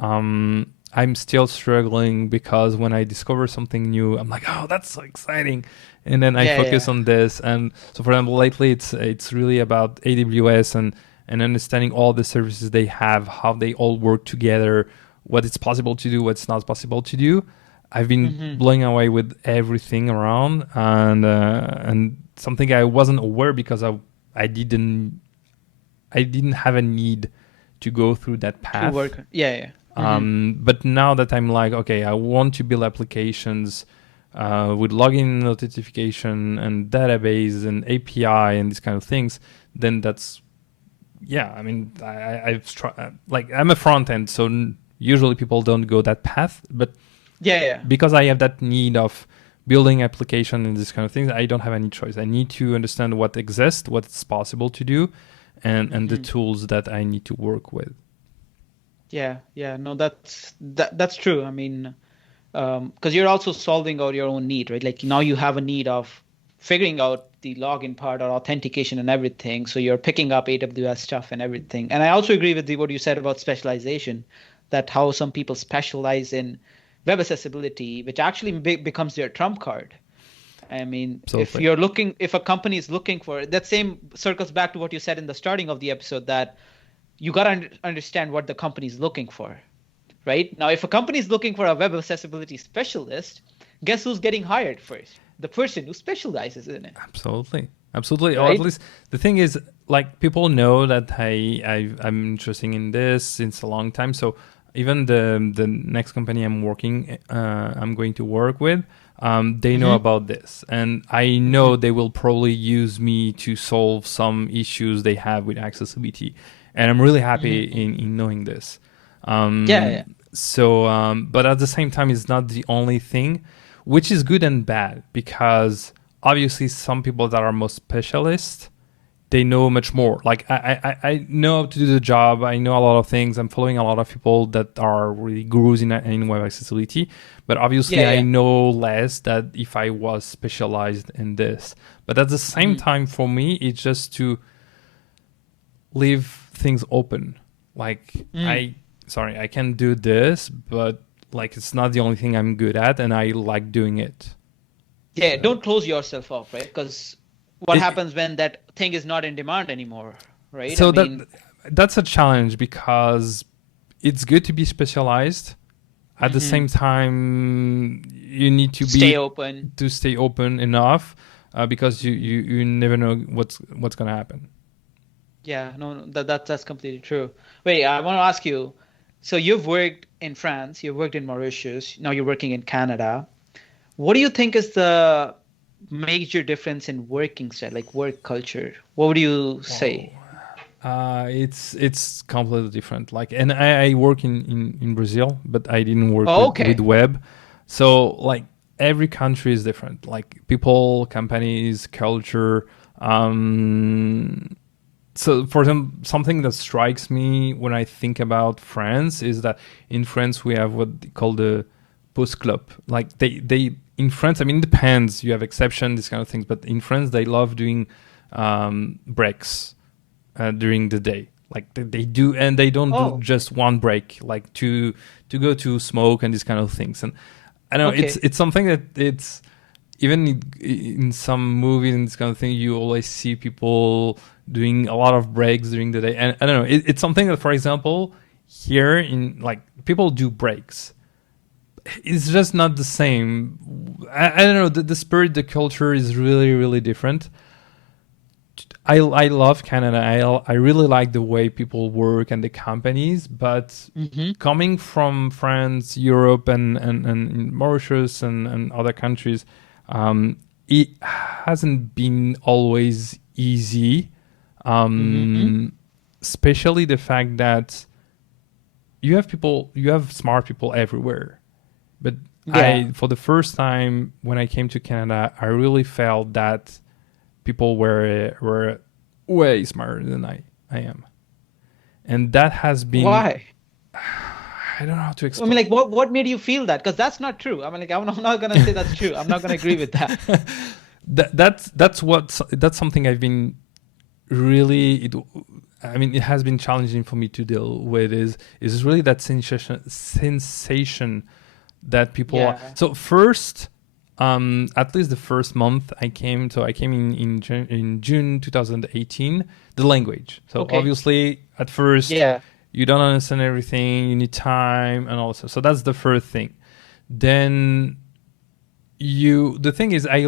I'm still struggling because when I discover something new, I'm like, oh, that's so exciting. And then I focus on this. And so for example, lately it's really about AWS and understanding all the services they have, how they all work together, what it's possible to do, what's not possible to do. I've been blown away with everything around and something I wasn't aware because I didn't have a need to go through that path. To work. But now that I'm like, okay, I want to build applications with login notification and database and API and these kind of things, then that's, I mean, I've like I'm a front end, so usually people don't go that path, but because I have that need of building application and this kind of things, I don't have any choice. I need to understand what exists, what's possible to do, and the tools that I need to work with. Yeah, no, that's true. I mean, because you're also solving out your own need, right? Like now you have a need of figuring out the login part or authentication and everything. So you're picking up AWS stuff and everything. And I also agree with what you said about specialization, that how some people specialize in web accessibility, which actually becomes their trump card. I mean, Absolutely. if a company is looking for that, same circles back to what you said in the starting of the episode, that you got to understand what the company is looking for, right? Now, if a company is looking for a web accessibility specialist, guess who's getting hired first? The person who specializes in it. Absolutely. Or at Right? least the thing is, like, people know that I'm interested in this since a long time. So even the next company I'm going to work with, they know about this, and I know they will probably use me to solve some issues they have with accessibility, and I'm really happy in knowing this. Yeah. But at the same time, it's not the only thing, which is good and bad, because obviously some people that are more specialists, they know much more. Like I know how to do the job. I know a lot of things. I'm following a lot of people that are really gurus in web accessibility. But obviously I Yeah. know less than if I was specialized in this. But at the same time, for me, it's just to leave things open. Like I can do this, but like it's not the only thing I'm good at, and I like doing it. Yeah, So don't close yourself off, right? Because what it, happens when that thing is not in demand anymore, right? I so mean, that's a challenge, because it's good to be specialized. At the same time, you need to stay open. stay open enough, because you never know what's gonna happen. Yeah, no, that's completely true. Wait, I want to ask you. So you've worked in France, you've worked in Mauritius, now you're working in Canada. What do you think is the major difference in working style, like work culture? What would you Whoa. say? It's completely different. Like, and I work in Brazil, but I didn't work Oh, with okay. web. So like every country is different. Like people, companies, culture. Um, so for them, something that strikes me when I think about France is that in France we have what they call the post club. Like they in France, I mean, it depends. You have exceptions, these kind of things, but in France they love doing breaks during the day. Like they do, and they don't do Oh, just one break, like to go to smoke and these kind of things. And I don't know, okay. it's something that it's even in some movies and this kind of thing. You always see people doing a lot of breaks during the day, and I don't know, it's something that, for example, here in like people do breaks. It's just not the same. I don't know. The spirit, the culture is really, really different. I love Canada. I really like the way people work and the companies, but coming from France, Europe, and Mauritius and other countries, it hasn't been always easy. Mm-hmm. Especially the fact that you have smart people everywhere. But Yeah. for the first time when I came to Canada, I really felt that people were way smarter than I am, and that has been, Why? I don't know how to I mean, explain. like, what made you feel that? Because that's not true. I mean, like, I'm not gonna say that's true. I'm not gonna agree with that. That's something I've been really. I mean, it has been challenging for me to deal with. Is really that sensation that people are. Yeah. So first, at least the first month I came in June 2018. The language. So Okay. obviously, at first, Yeah. you don't understand everything. You need time and also. So that's the first thing. Then the thing is, I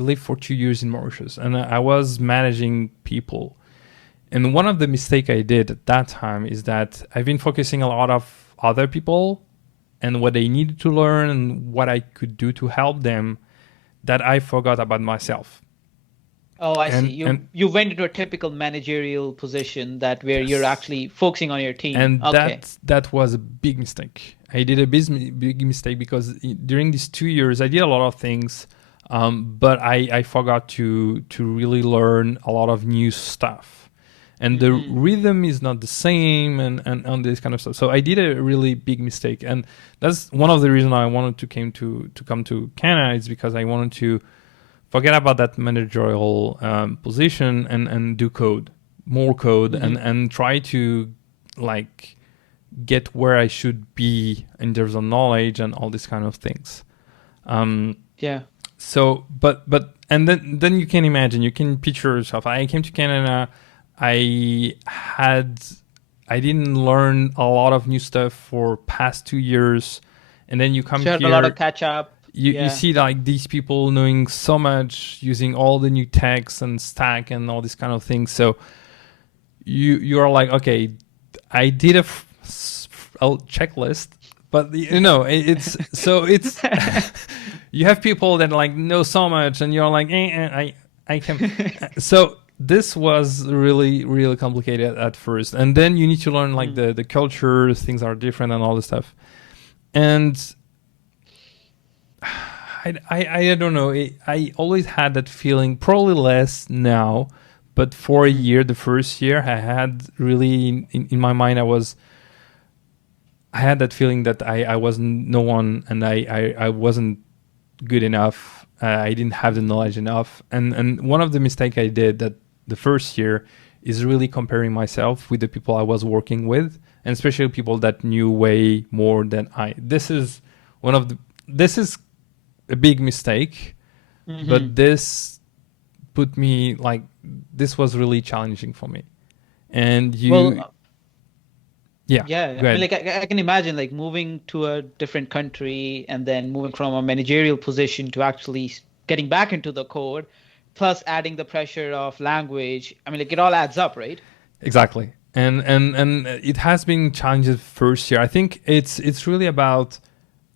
lived for 2 years in Mauritius, and I was managing people. And one of the mistake I did at that time is that I've been focusing a lot of other people and what they needed to learn and what I could do to help them, that I forgot about myself. Oh, I see. And You went into a typical managerial position that where you're yes, actually focusing on your team. and Okay. that was a big mistake. I did a big mistake because during these 2 years I did a lot of things, but I forgot to really learn a lot of new stuff, and the Hmm. rhythm is not the same, and this kind of stuff. So I did a really big mistake, and that's one of the reasons I wanted to come to Canada, is because I wanted to forget about that managerial position and do code, more code, Hmm. and try to like get where I should be in terms of knowledge and all these kind of things. Um, Yeah. so, and then you can imagine, you can picture yourself. I came to Canada. I had, I didn't learn a lot of new stuff for past 2 years, and then you come So you had a lot of here. catch up. You Yeah. see like these people knowing so much, using all the new techs and stack and all these kind of things. So you are like, okay, I did a checklist, but it's so it's you have people that like know so much, and you're like, I can. So this was really complicated at first, and then you need to learn like Mm. the culture, things are different, and all this stuff. And I don't know. I always had that feeling, probably less now, but for a Mhm. year, the first year, I had really in my mind, I had that feeling that I wasn't no one, and I wasn't good enough. I didn't have the Mhm. knowledge enough, and one of the mistakes I did that the first year is really comparing myself with the people I was working with, and especially people that knew way more than I. One of the this is a big mistake, but Mhm. this put me like this was really challenging for me. And you, Well, yeah, yeah. go I mean, ahead. like I can imagine like moving to a different country and then moving from a managerial position to actually getting back into the code, plus adding the pressure of language. I mean, like it all adds up, right? Exactly. And it has been challenges first year. I think it's really about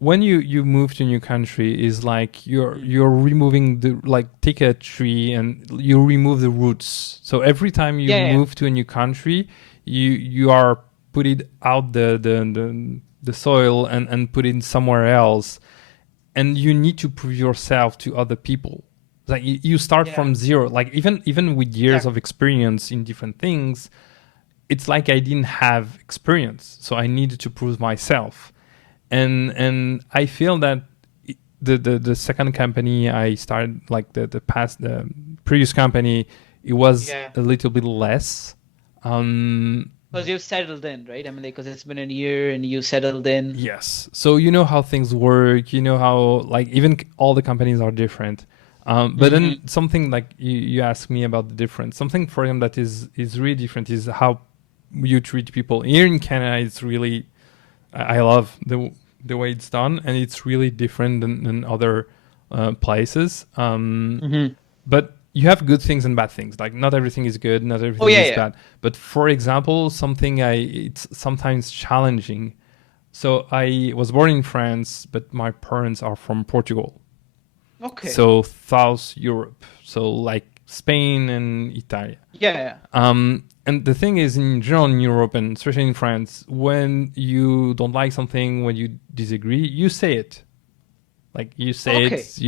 when you move to a new country, is like Mm. you're removing the, like, take a tree and you remove the roots. So every time you Yeah, yeah. move to a new country, you are put it out the soil and put it somewhere else, and you need to prove yourself to other people. Like you start Yeah, from zero. Like even with years of exactly. experience in different things, it's like I didn't have experience, so I needed to prove myself. And I feel that the second company I started, like the previous company, it was Yeah. a little bit less. Um, Because you've settled in, right? I mean, like, because it's been a year and you settled in. yes, so you know how things work. You know how, like, even all the companies are different. But Hmm. then something like you asked me about the difference. Something for him that is really different is how you treat people here in Canada. It's really, I love the way it's done, and it's really different than other places. Hmm. But you have good things and bad things. Like not everything is good, not Oh, everything yeah, is yeah. bad. But for example, it's sometimes challenging. So I was born in France, but my parents are from Portugal. Okay. So South Europe, so like Spain and Italy. Yeah, yeah. And the thing is, in general, in Europe and especially in France, when you don't like something, when you disagree, you say it. Like you say Okay. it,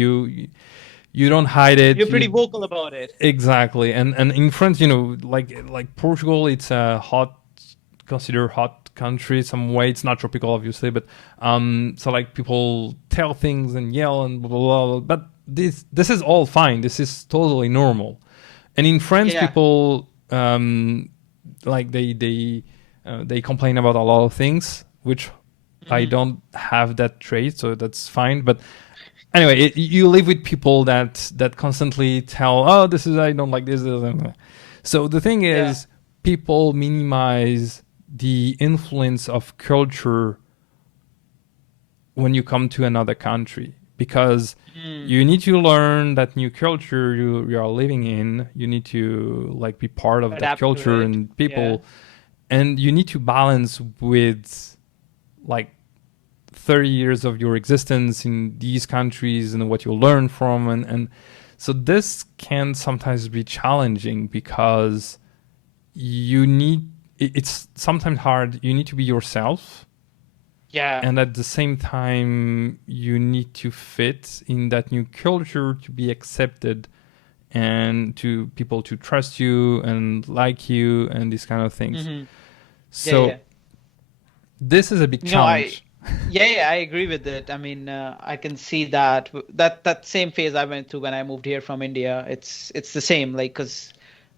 you don't hide You're it. pretty You vocal about it. exactly. And in France, like Portugal, it's a considered hot country some way. It's not tropical, obviously, but so like people tell things and yell and blah blah blah. But this is all fine. This is totally normal. And in France, Yeah. people like they complain about a lot of things, which I Hmm. don't have that trait, so that's fine. But anyway, you live with people that constantly tell, oh, this is, I don't like this. So the thing Yeah. is, people minimize the influence of culture when you come to another country, because Mm. you need to learn that new culture you are living in. You need to like be part of that Adapt to culture it. and Yeah. people, and you need to balance with like 30 years of your existence in these countries and what you learn from, and So this can sometimes be challenging because you need, it's sometimes hard. You need to be yourself. Yeah. And at the same time, you need to fit in that new culture to be accepted and to people to trust you and like you and these kind of things. Hmm. Yeah, So yeah. this is a big No, challenge. yeah, I agree with it. I mean, I can see that that same phase I went through when I moved here from India. It's the same, like, because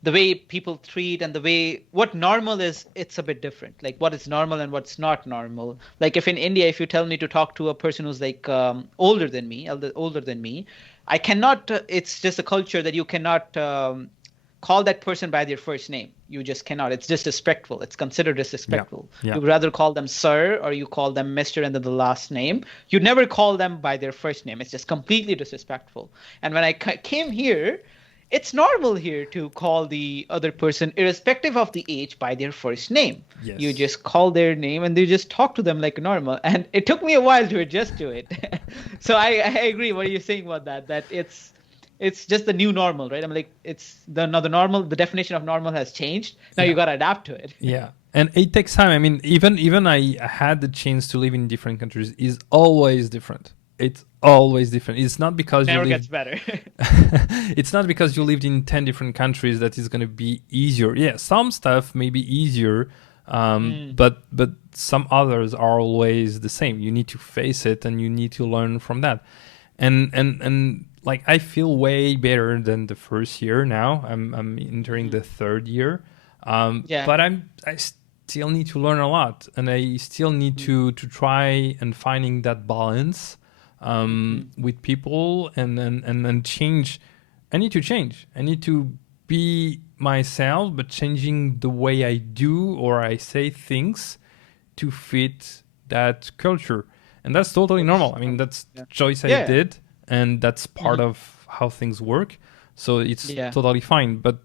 the way people treat and the way what normal is, it's a bit different. Like what is normal and what's not normal. Like if in India, if you tell me to talk to a person who's like older than me, I cannot. It's just a culture that you cannot call that person by their first name. You just cannot. It's disrespectful. It's considered Yeah. disrespectful. Yeah. You rather call them sir or you call them Mr. and then the last name. You never call them by their first name. It's just completely disrespectful. And when I came here, it's normal here to call the other person, irrespective of the age, by their first name. You Yes. just call their name and you just talk to them like normal. And it took me a while to adjust to it. So I agree what you're saying about that, that it's just the new normal, right? I'm like, it's the normal, the definition of normal has changed. Now you Yeah. got to adapt to it. Yeah. And it takes time. I mean, even I had the chance to live in different countries is always different. It's always different. It's not because you Never live gets better. it's not because you lived in 10 different countries that it's going to be easier. Yeah, some stuff may be easier, Mm, but some others are always the same. You need to face it and you need to learn from that. And like I feel way better than the first year now. I'm entering mhm. the third year. Yeah. But I still need to learn a lot and I still need Mm, to try and finding that balance mhm. with people and change. I need to change. I need to be myself, but changing the way I do or I say things to fit that culture. And that's Of totally course. normal. I mean, that's the Yeah. choice I Yeah. did, and that's part Mhm. of how things work. So it's Yeah. totally fine. But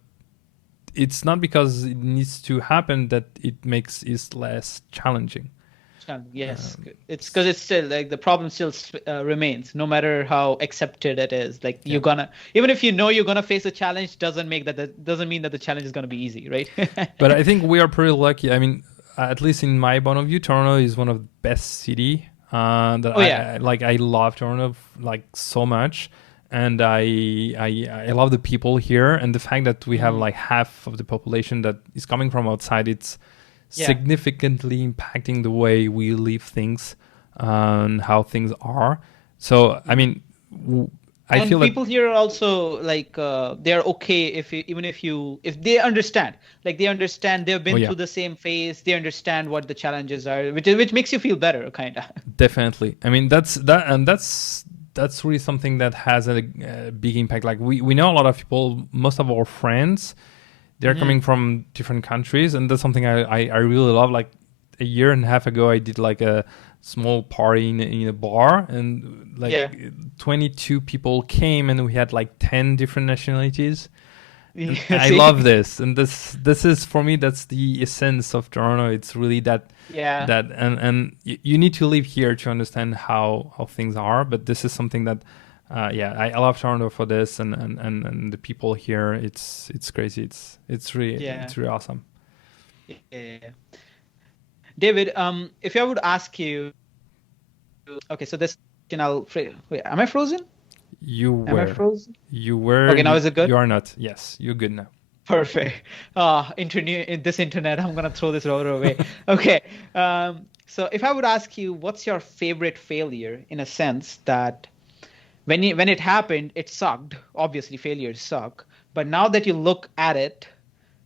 it's not because it needs to happen that it makes it less challenging. Yes. Um, It's because it's still like the problem still remains, no matter how accepted it is. Like yeah. you're gonna, even if you know you're gonna face a challenge, doesn't mean that the challenge is gonna be easy, right? But I think we are pretty lucky. I mean, at least in my point of view, Toronto is one of the best city that Oh yeah. I like. I love Toronto like so much, and I love the people here and the fact that we have Mhm. like half of the population that is coming from outside. It's Yeah. significantly impacting the way we live things and how things are. So I Mhm. mean, I And feel that people here are also like they're okay even if they understand, like they understand they've oh been yeah. through the same phase, they understand what the challenges are, which makes you feel better, kind of. Definitely. I mean, that's really something that has a big impact. Like we know a lot of people, most of our friends, they're Hmm. coming from different countries, and that's something I really love. Like a year and a half ago, I did like a small party in a bar, and like Yeah. 22 people came, and we had like 10 different nationalities. And Yeah, I see. love this, and this is for me that's the essence of Toronto. It's really Yeah. that and you need to live here to understand how things are. But this is something that yeah, I love Toronto for this, and the people here. It's crazy. Yeah. It's really awesome. Yeah. David, if I would ask you, okay, so this, wait, am I frozen? You Am I were, frozen? you were, Okay, now is it good? you are not. Yes, you're good now. Perfect. Internet, this internet, I'm gonna throw this router away. Okay. So if I would ask you, what's your favorite failure in a sense that when it happened, it sucked. Obviously, failures suck. But now that you look at it,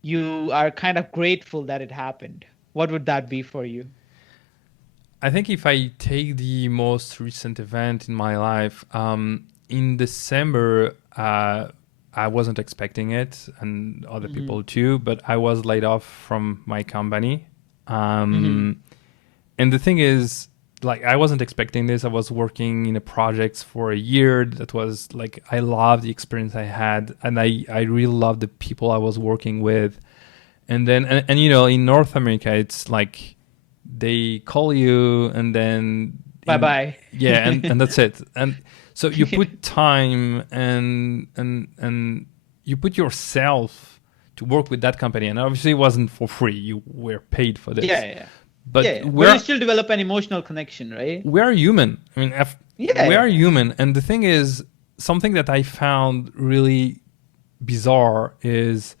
you are kind of grateful that it happened. What would that be for you? I think if I take the most recent event in my life, in December, I wasn't expecting it, and other Hmm. people too, but I was laid off from my company. Hmm. Um, and the thing is, like, I wasn't expecting this. I was working in a project for a year that was like, I loved the experience I had, and I really loved the people I was working with. And then, and you know, in North America, it's like, they call you and then Bye-bye. yeah, and that's it. And so you put time and you put yourself to work with that company, and obviously it wasn't for free. You were paid for this. Yeah. But But you still develop an emotional connection, right? we are human. I mean, we are human. And the thing is, something that I found really bizarre is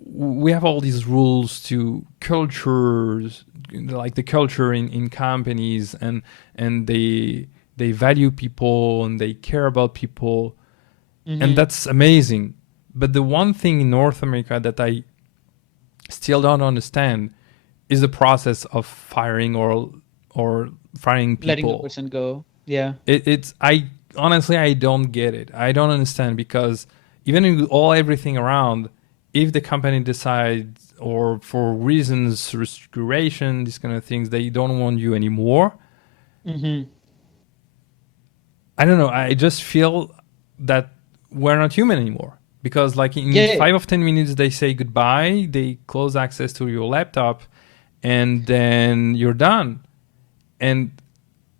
we have all these rules to cultures, like the culture in companies, and they value people and they care about people, and that's amazing. But the one thing in North America that I still don't understand is the process of firing or firing people, letting the person go. Yeah. It's honestly I don't get it. I don't understand, because even with everything around, if the company decides, or for reasons, restoration, these kind of things, they don't want you anymore. I don't know. I just feel that we're not human anymore, because like in 5 or 10 minutes they say goodbye, they close access to your laptop, and then you're done. And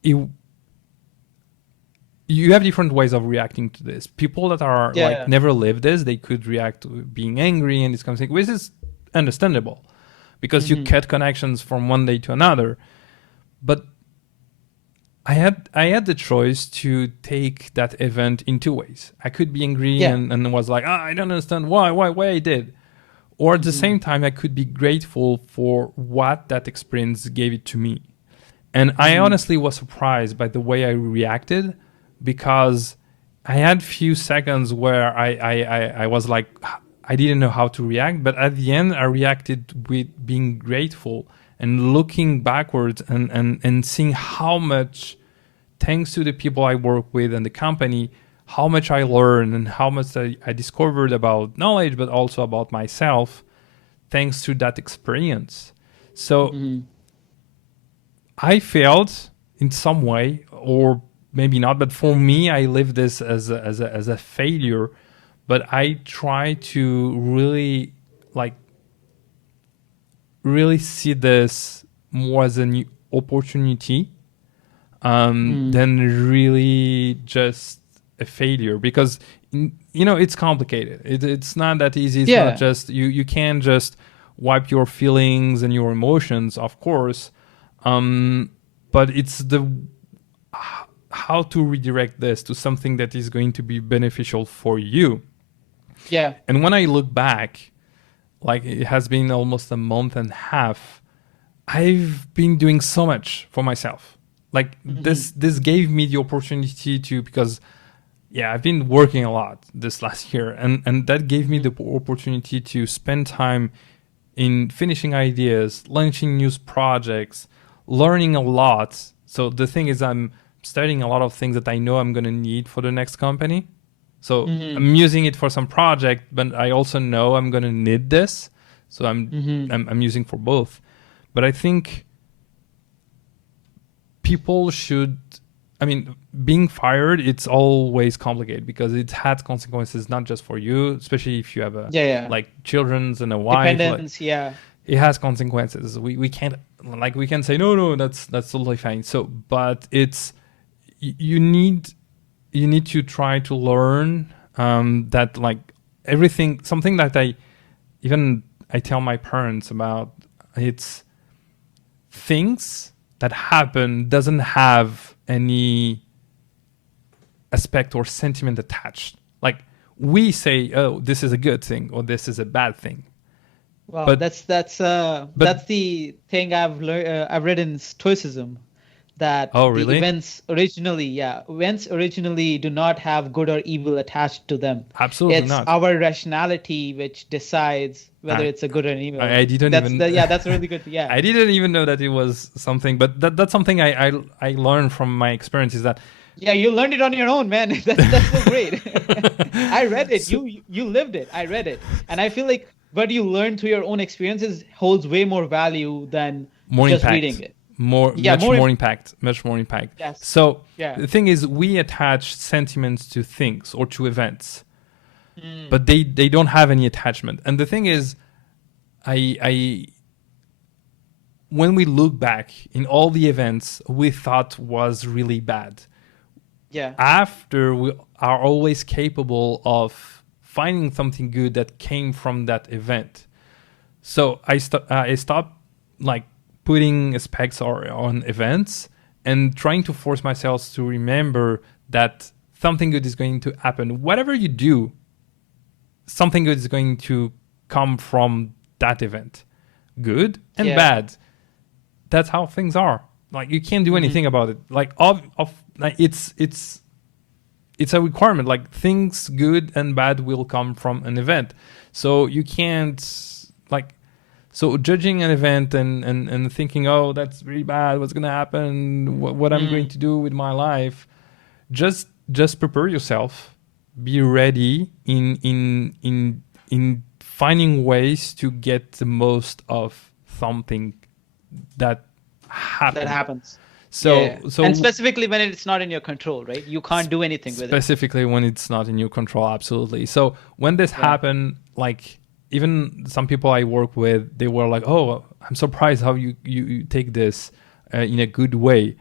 you have different ways of reacting to this. People that are like never lived this, they could react to being angry and this kind of thing, which is understandable, because you cut connections from one day to another. But I had the choice to take that event in two ways. I could be angry and was like, I don't understand why I did. Or at the same time, I could be grateful for what that experience gave it to me. And I honestly was surprised by the way I reacted, because I had few seconds where I was like, I didn't know how to react. But at the end, I reacted with being grateful and looking backwards and seeing how much, thanks to the people I work with and the company, how much I learned and how much I discovered about knowledge, but also about myself, thanks to that experience. So I failed in some way, or maybe not, but for me, I live this as a failure. But I try to really see this more as an opportunity than really just a failure, because it's complicated. It's not that easy. It's not just you can't just wipe your feelings and your emotions, of course, but it's how to redirect this to something that is going to be beneficial for you. And when I look back, like it has been almost a month and a half, I've been doing so much for myself. Like this gave me the opportunity to, because I've been working a lot this last year, and that gave me the opportunity to spend time in finishing ideas, launching new projects, learning a lot. So the thing is, I'm studying a lot of things that I know I'm going to need for the next company. So I'm using it for some project, but I also know I'm going to need this. So I'm using for both. But I think people should, being fired, it's always complicated, because it has consequences, not just for you, especially if you have like children's and a wife. Dependence, It has consequences. We can't, we can say, no, that's totally fine. So, but it's, you need to try to learn that, like, everything, something that I tell my parents about, it's things that happen doesn't have any aspect or sentiment attached. Like, we say, oh, this is a good thing or this is a bad thing. Wow, but that's the thing I've read in Stoicism, that the events originally do not have good or evil attached to them. Absolutely it's not. It's our rationality which decides whether it's a good or an evil. I didn't that's really good. Yeah, I didn't even know that it was something, but that's something I learned from my experience, is that. Yeah, you learned it on your own, man. That's so great. I read it. You lived it. I read it, and I feel like what you learn through your own experiences holds way more value than just reading it. Much more impact. Yes. So the thing is, we attach sentiments to things or to events, but they don't have any attachment. And the thing is, I when we look back in all the events we thought was really bad, Yeah. after we are always capable of finding something good that came from that event. So I stopped like putting specs on events and trying to force myself to remember that something good is going to happen. Whatever you do, something good is going to come from that event, good and Yeah. bad. That's how things are. Like you can't do anything about it. Like like it's a requirement. Like things good and bad will come from an event. So you can't like so judging an event and thinking, oh, that's really bad. What's gonna happen? What I'm going to do with my life? Just prepare yourself. Be ready in finding ways to get the most of something that happens. That happens. So Yeah. so And specifically when it's not in your control, right? You can't do anything with it. specifically when it's not in your control, absolutely. So when this happened, like even some people I work with, they were like, oh, I'm surprised how you take this in a good way.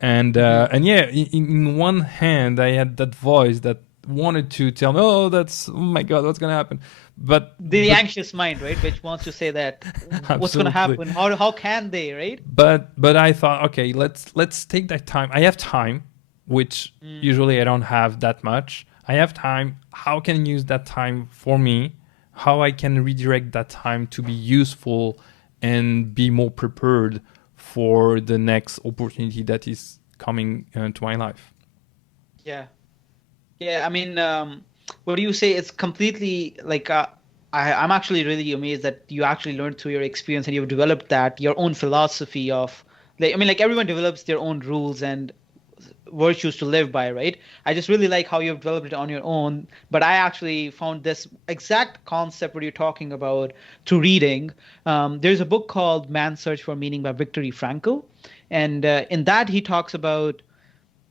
And yeah, in one hand I had that voice that wanted to tell me, oh, oh my god, what's gonna happen, but The anxious mind, right? Which wants to say that what's going to Absolutely. happen? How can they, right? but I thought, okay, let's take that time. I have time, which usually I don't have that much. I have time. How can I use that time for me? How I can redirect that time to be useful and be more prepared for the next opportunity that is coming to my life. Yeah. Yeah, I mean, what do you say? It's completely like I'm actually really amazed that you actually learned through your experience and you've developed that your own philosophy of like I mean, like everyone develops their own rules and virtues to live by, right? I just really like how you've developed it on your own. But I actually found this exact concept what you're talking about through reading. There's a book called Man's Search for Meaning by Viktor Frankl, and in that he talks about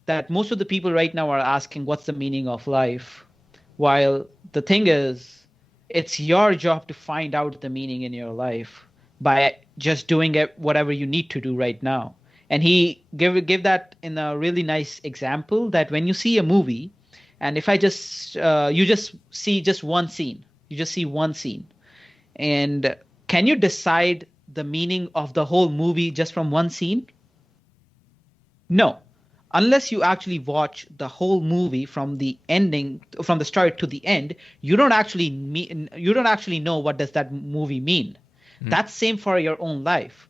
that most of the people right now are asking what's the meaning of life, while the thing is it's your job to find out the meaning in your life by just doing it whatever you need to do right now. And he give that in a really nice example that when you see a movie, and if I just you just see just one scene, you just see one scene, and can you decide the meaning of the whole movie just from one scene? No, unless you actually watch the whole movie from the ending, from the start to the end, you don't actually know what does that movie mean. That's same for your own life.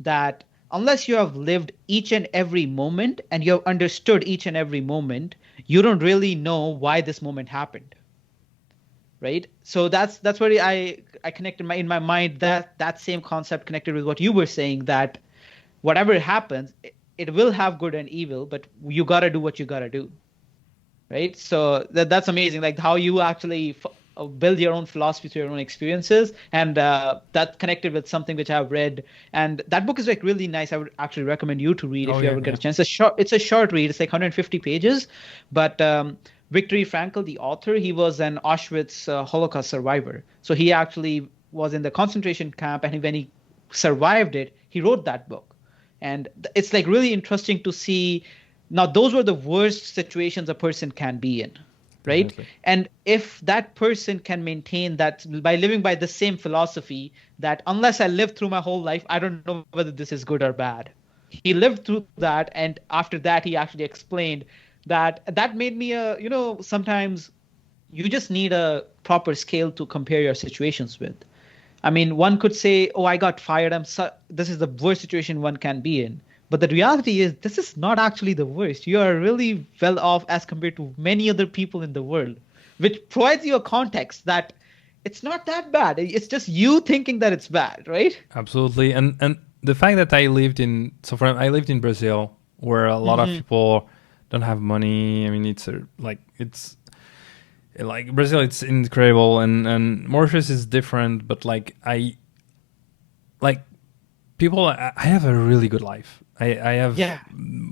That unless you have lived each and every moment and you have understood each and every moment, you don't really know why this moment happened, right? So that's where I connected in my mind that same concept connected with what you were saying, that whatever happens, it will have good and evil, but you got to do what you got to do, right? So that's amazing, like how you actually build your own philosophy through your own experiences, and that connected with something which I've read, and that book is like really nice. I would actually recommend you to read if Oh you yeah, ever get yeah. a chance. It's a short read. It's like 150 pages, but Viktor Frankl, the author, he was an Auschwitz Holocaust survivor. So he actually was in the concentration camp, and when he survived it, he wrote that book. And it's like really interesting to see. Now, those were the worst situations a person can be in, right? Definitely. And if that person can maintain that by living by the same philosophy, that unless I live through my whole life, I don't know whether this is good or bad. He lived through that, and after that, he actually explained that made me sometimes you just need a proper scale to compare your situations with. I mean, one could say, "Oh, I got fired. This is the worst situation one can be in." But the reality is, this is not actually the worst. You are really well off as compared to many other people in the world, which provides you a context that it's not that bad. It's just you thinking that it's bad, right? Absolutely. And the fact that I lived in Brazil, where a lot of Hmm. people don't have money. I mean, it's like Brazil, it's incredible, and Mauritius is different. But like people, I have a really good life. I have Yeah.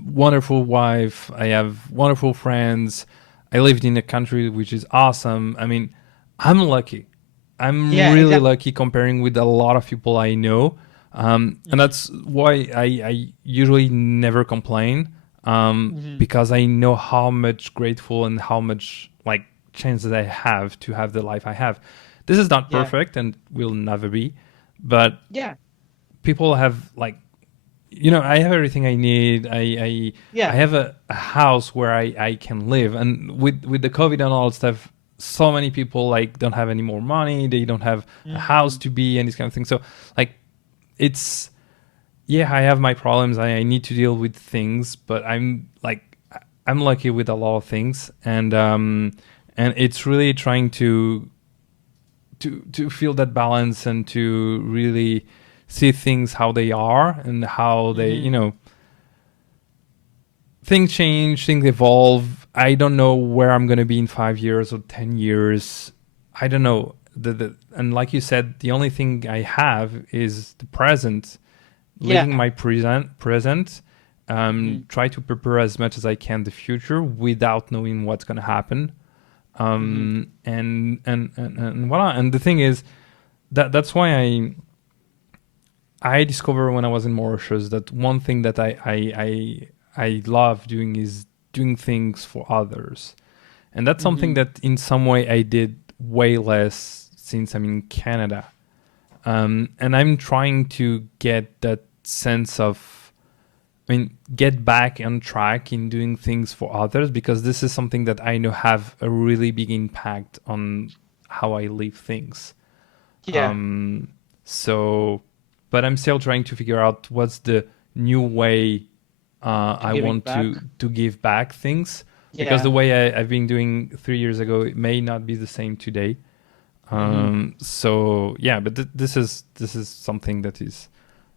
wonderful wife. I have wonderful friends. I lived in a country which is awesome. I mean, I'm lucky. I'm Yeah. really Exactly. lucky comparing with a lot of people I know. And that's why I usually never complain, because I know how much grateful and how much like chances I have to have the life I have. This is not Yeah. perfect and will never be, but Yeah. people have like, you know, I have everything I need. I Yeah. have a house where I can live, and with the COVID and all that stuff, so many people like don't have any more money. They don't have a house Mhm. to be and this kind of thing. So like it's, yeah, I have my problems. I need to deal with things, but I'm lucky with a lot of things, and it's really trying to feel that balance and to really see things how they are and how they, you Mhm. know, things change, things evolve. I don't know where I'm going to be in 5 years or 10 years. I don't know. And like you said, the only thing I have is the present, living Yeah. my present, Mhm. try to prepare as much as I can the future without knowing what's going to happen. Mhm. And voila. And the thing is that's why I discovered when I was in Mauritius that one thing that I love doing is doing things for others, and that's something Mhm. that in some way I did way less since I'm in Canada. And I'm trying to get that sense of, I mean, get back on track in doing things for others, because this is something that I know have a really big impact on how I live things. Yeah. Um, so, but I'm still trying to figure out what's the new way To I giving want back. to give back things, because the Yeah. way I've been doing 3 years ago, it may not be the same today. Mhm. So yeah, but this is something that is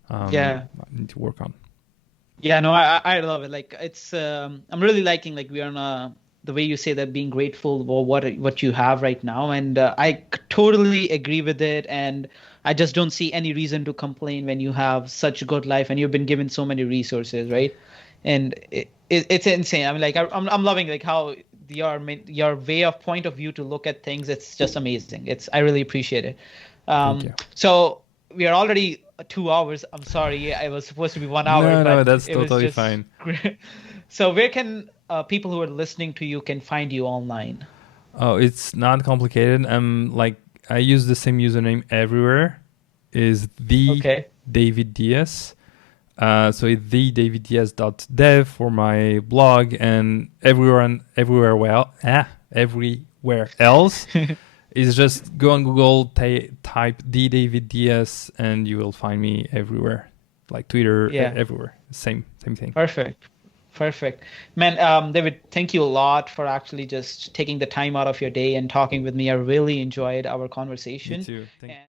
Yeah. I need to work on. Yeah, no, I love it. Like it's I'm really liking like we are on the way you say that being grateful for what you have right now, and totally agree with it. And I just don't see any reason to complain when you have such a good life and you've been given so many resources, right? And it's insane. I mean, like I'm loving like how your way of point of view to look at things. It's just amazing. It's I really appreciate it. Thank you. So we are already 2 hours. I'm sorry, I was supposed to be 1 hour, No, but that's it was totally just fine. great. So where can people who are listening to you can find you online? Oh, it's not complicated. Like I use the same username everywhere. Is the Okay. David Diaz. So it's thedaviddiaz.dev for my blog, and everywhere else is just go on Google, type the David Diaz, and you will find me everywhere, like Twitter, Yeah. everywhere. Same thing. Perfect. Perfect. Man, David, thank you a lot for actually just taking the time out of your day and talking with me. I really enjoyed our Me conversation. too. Thank And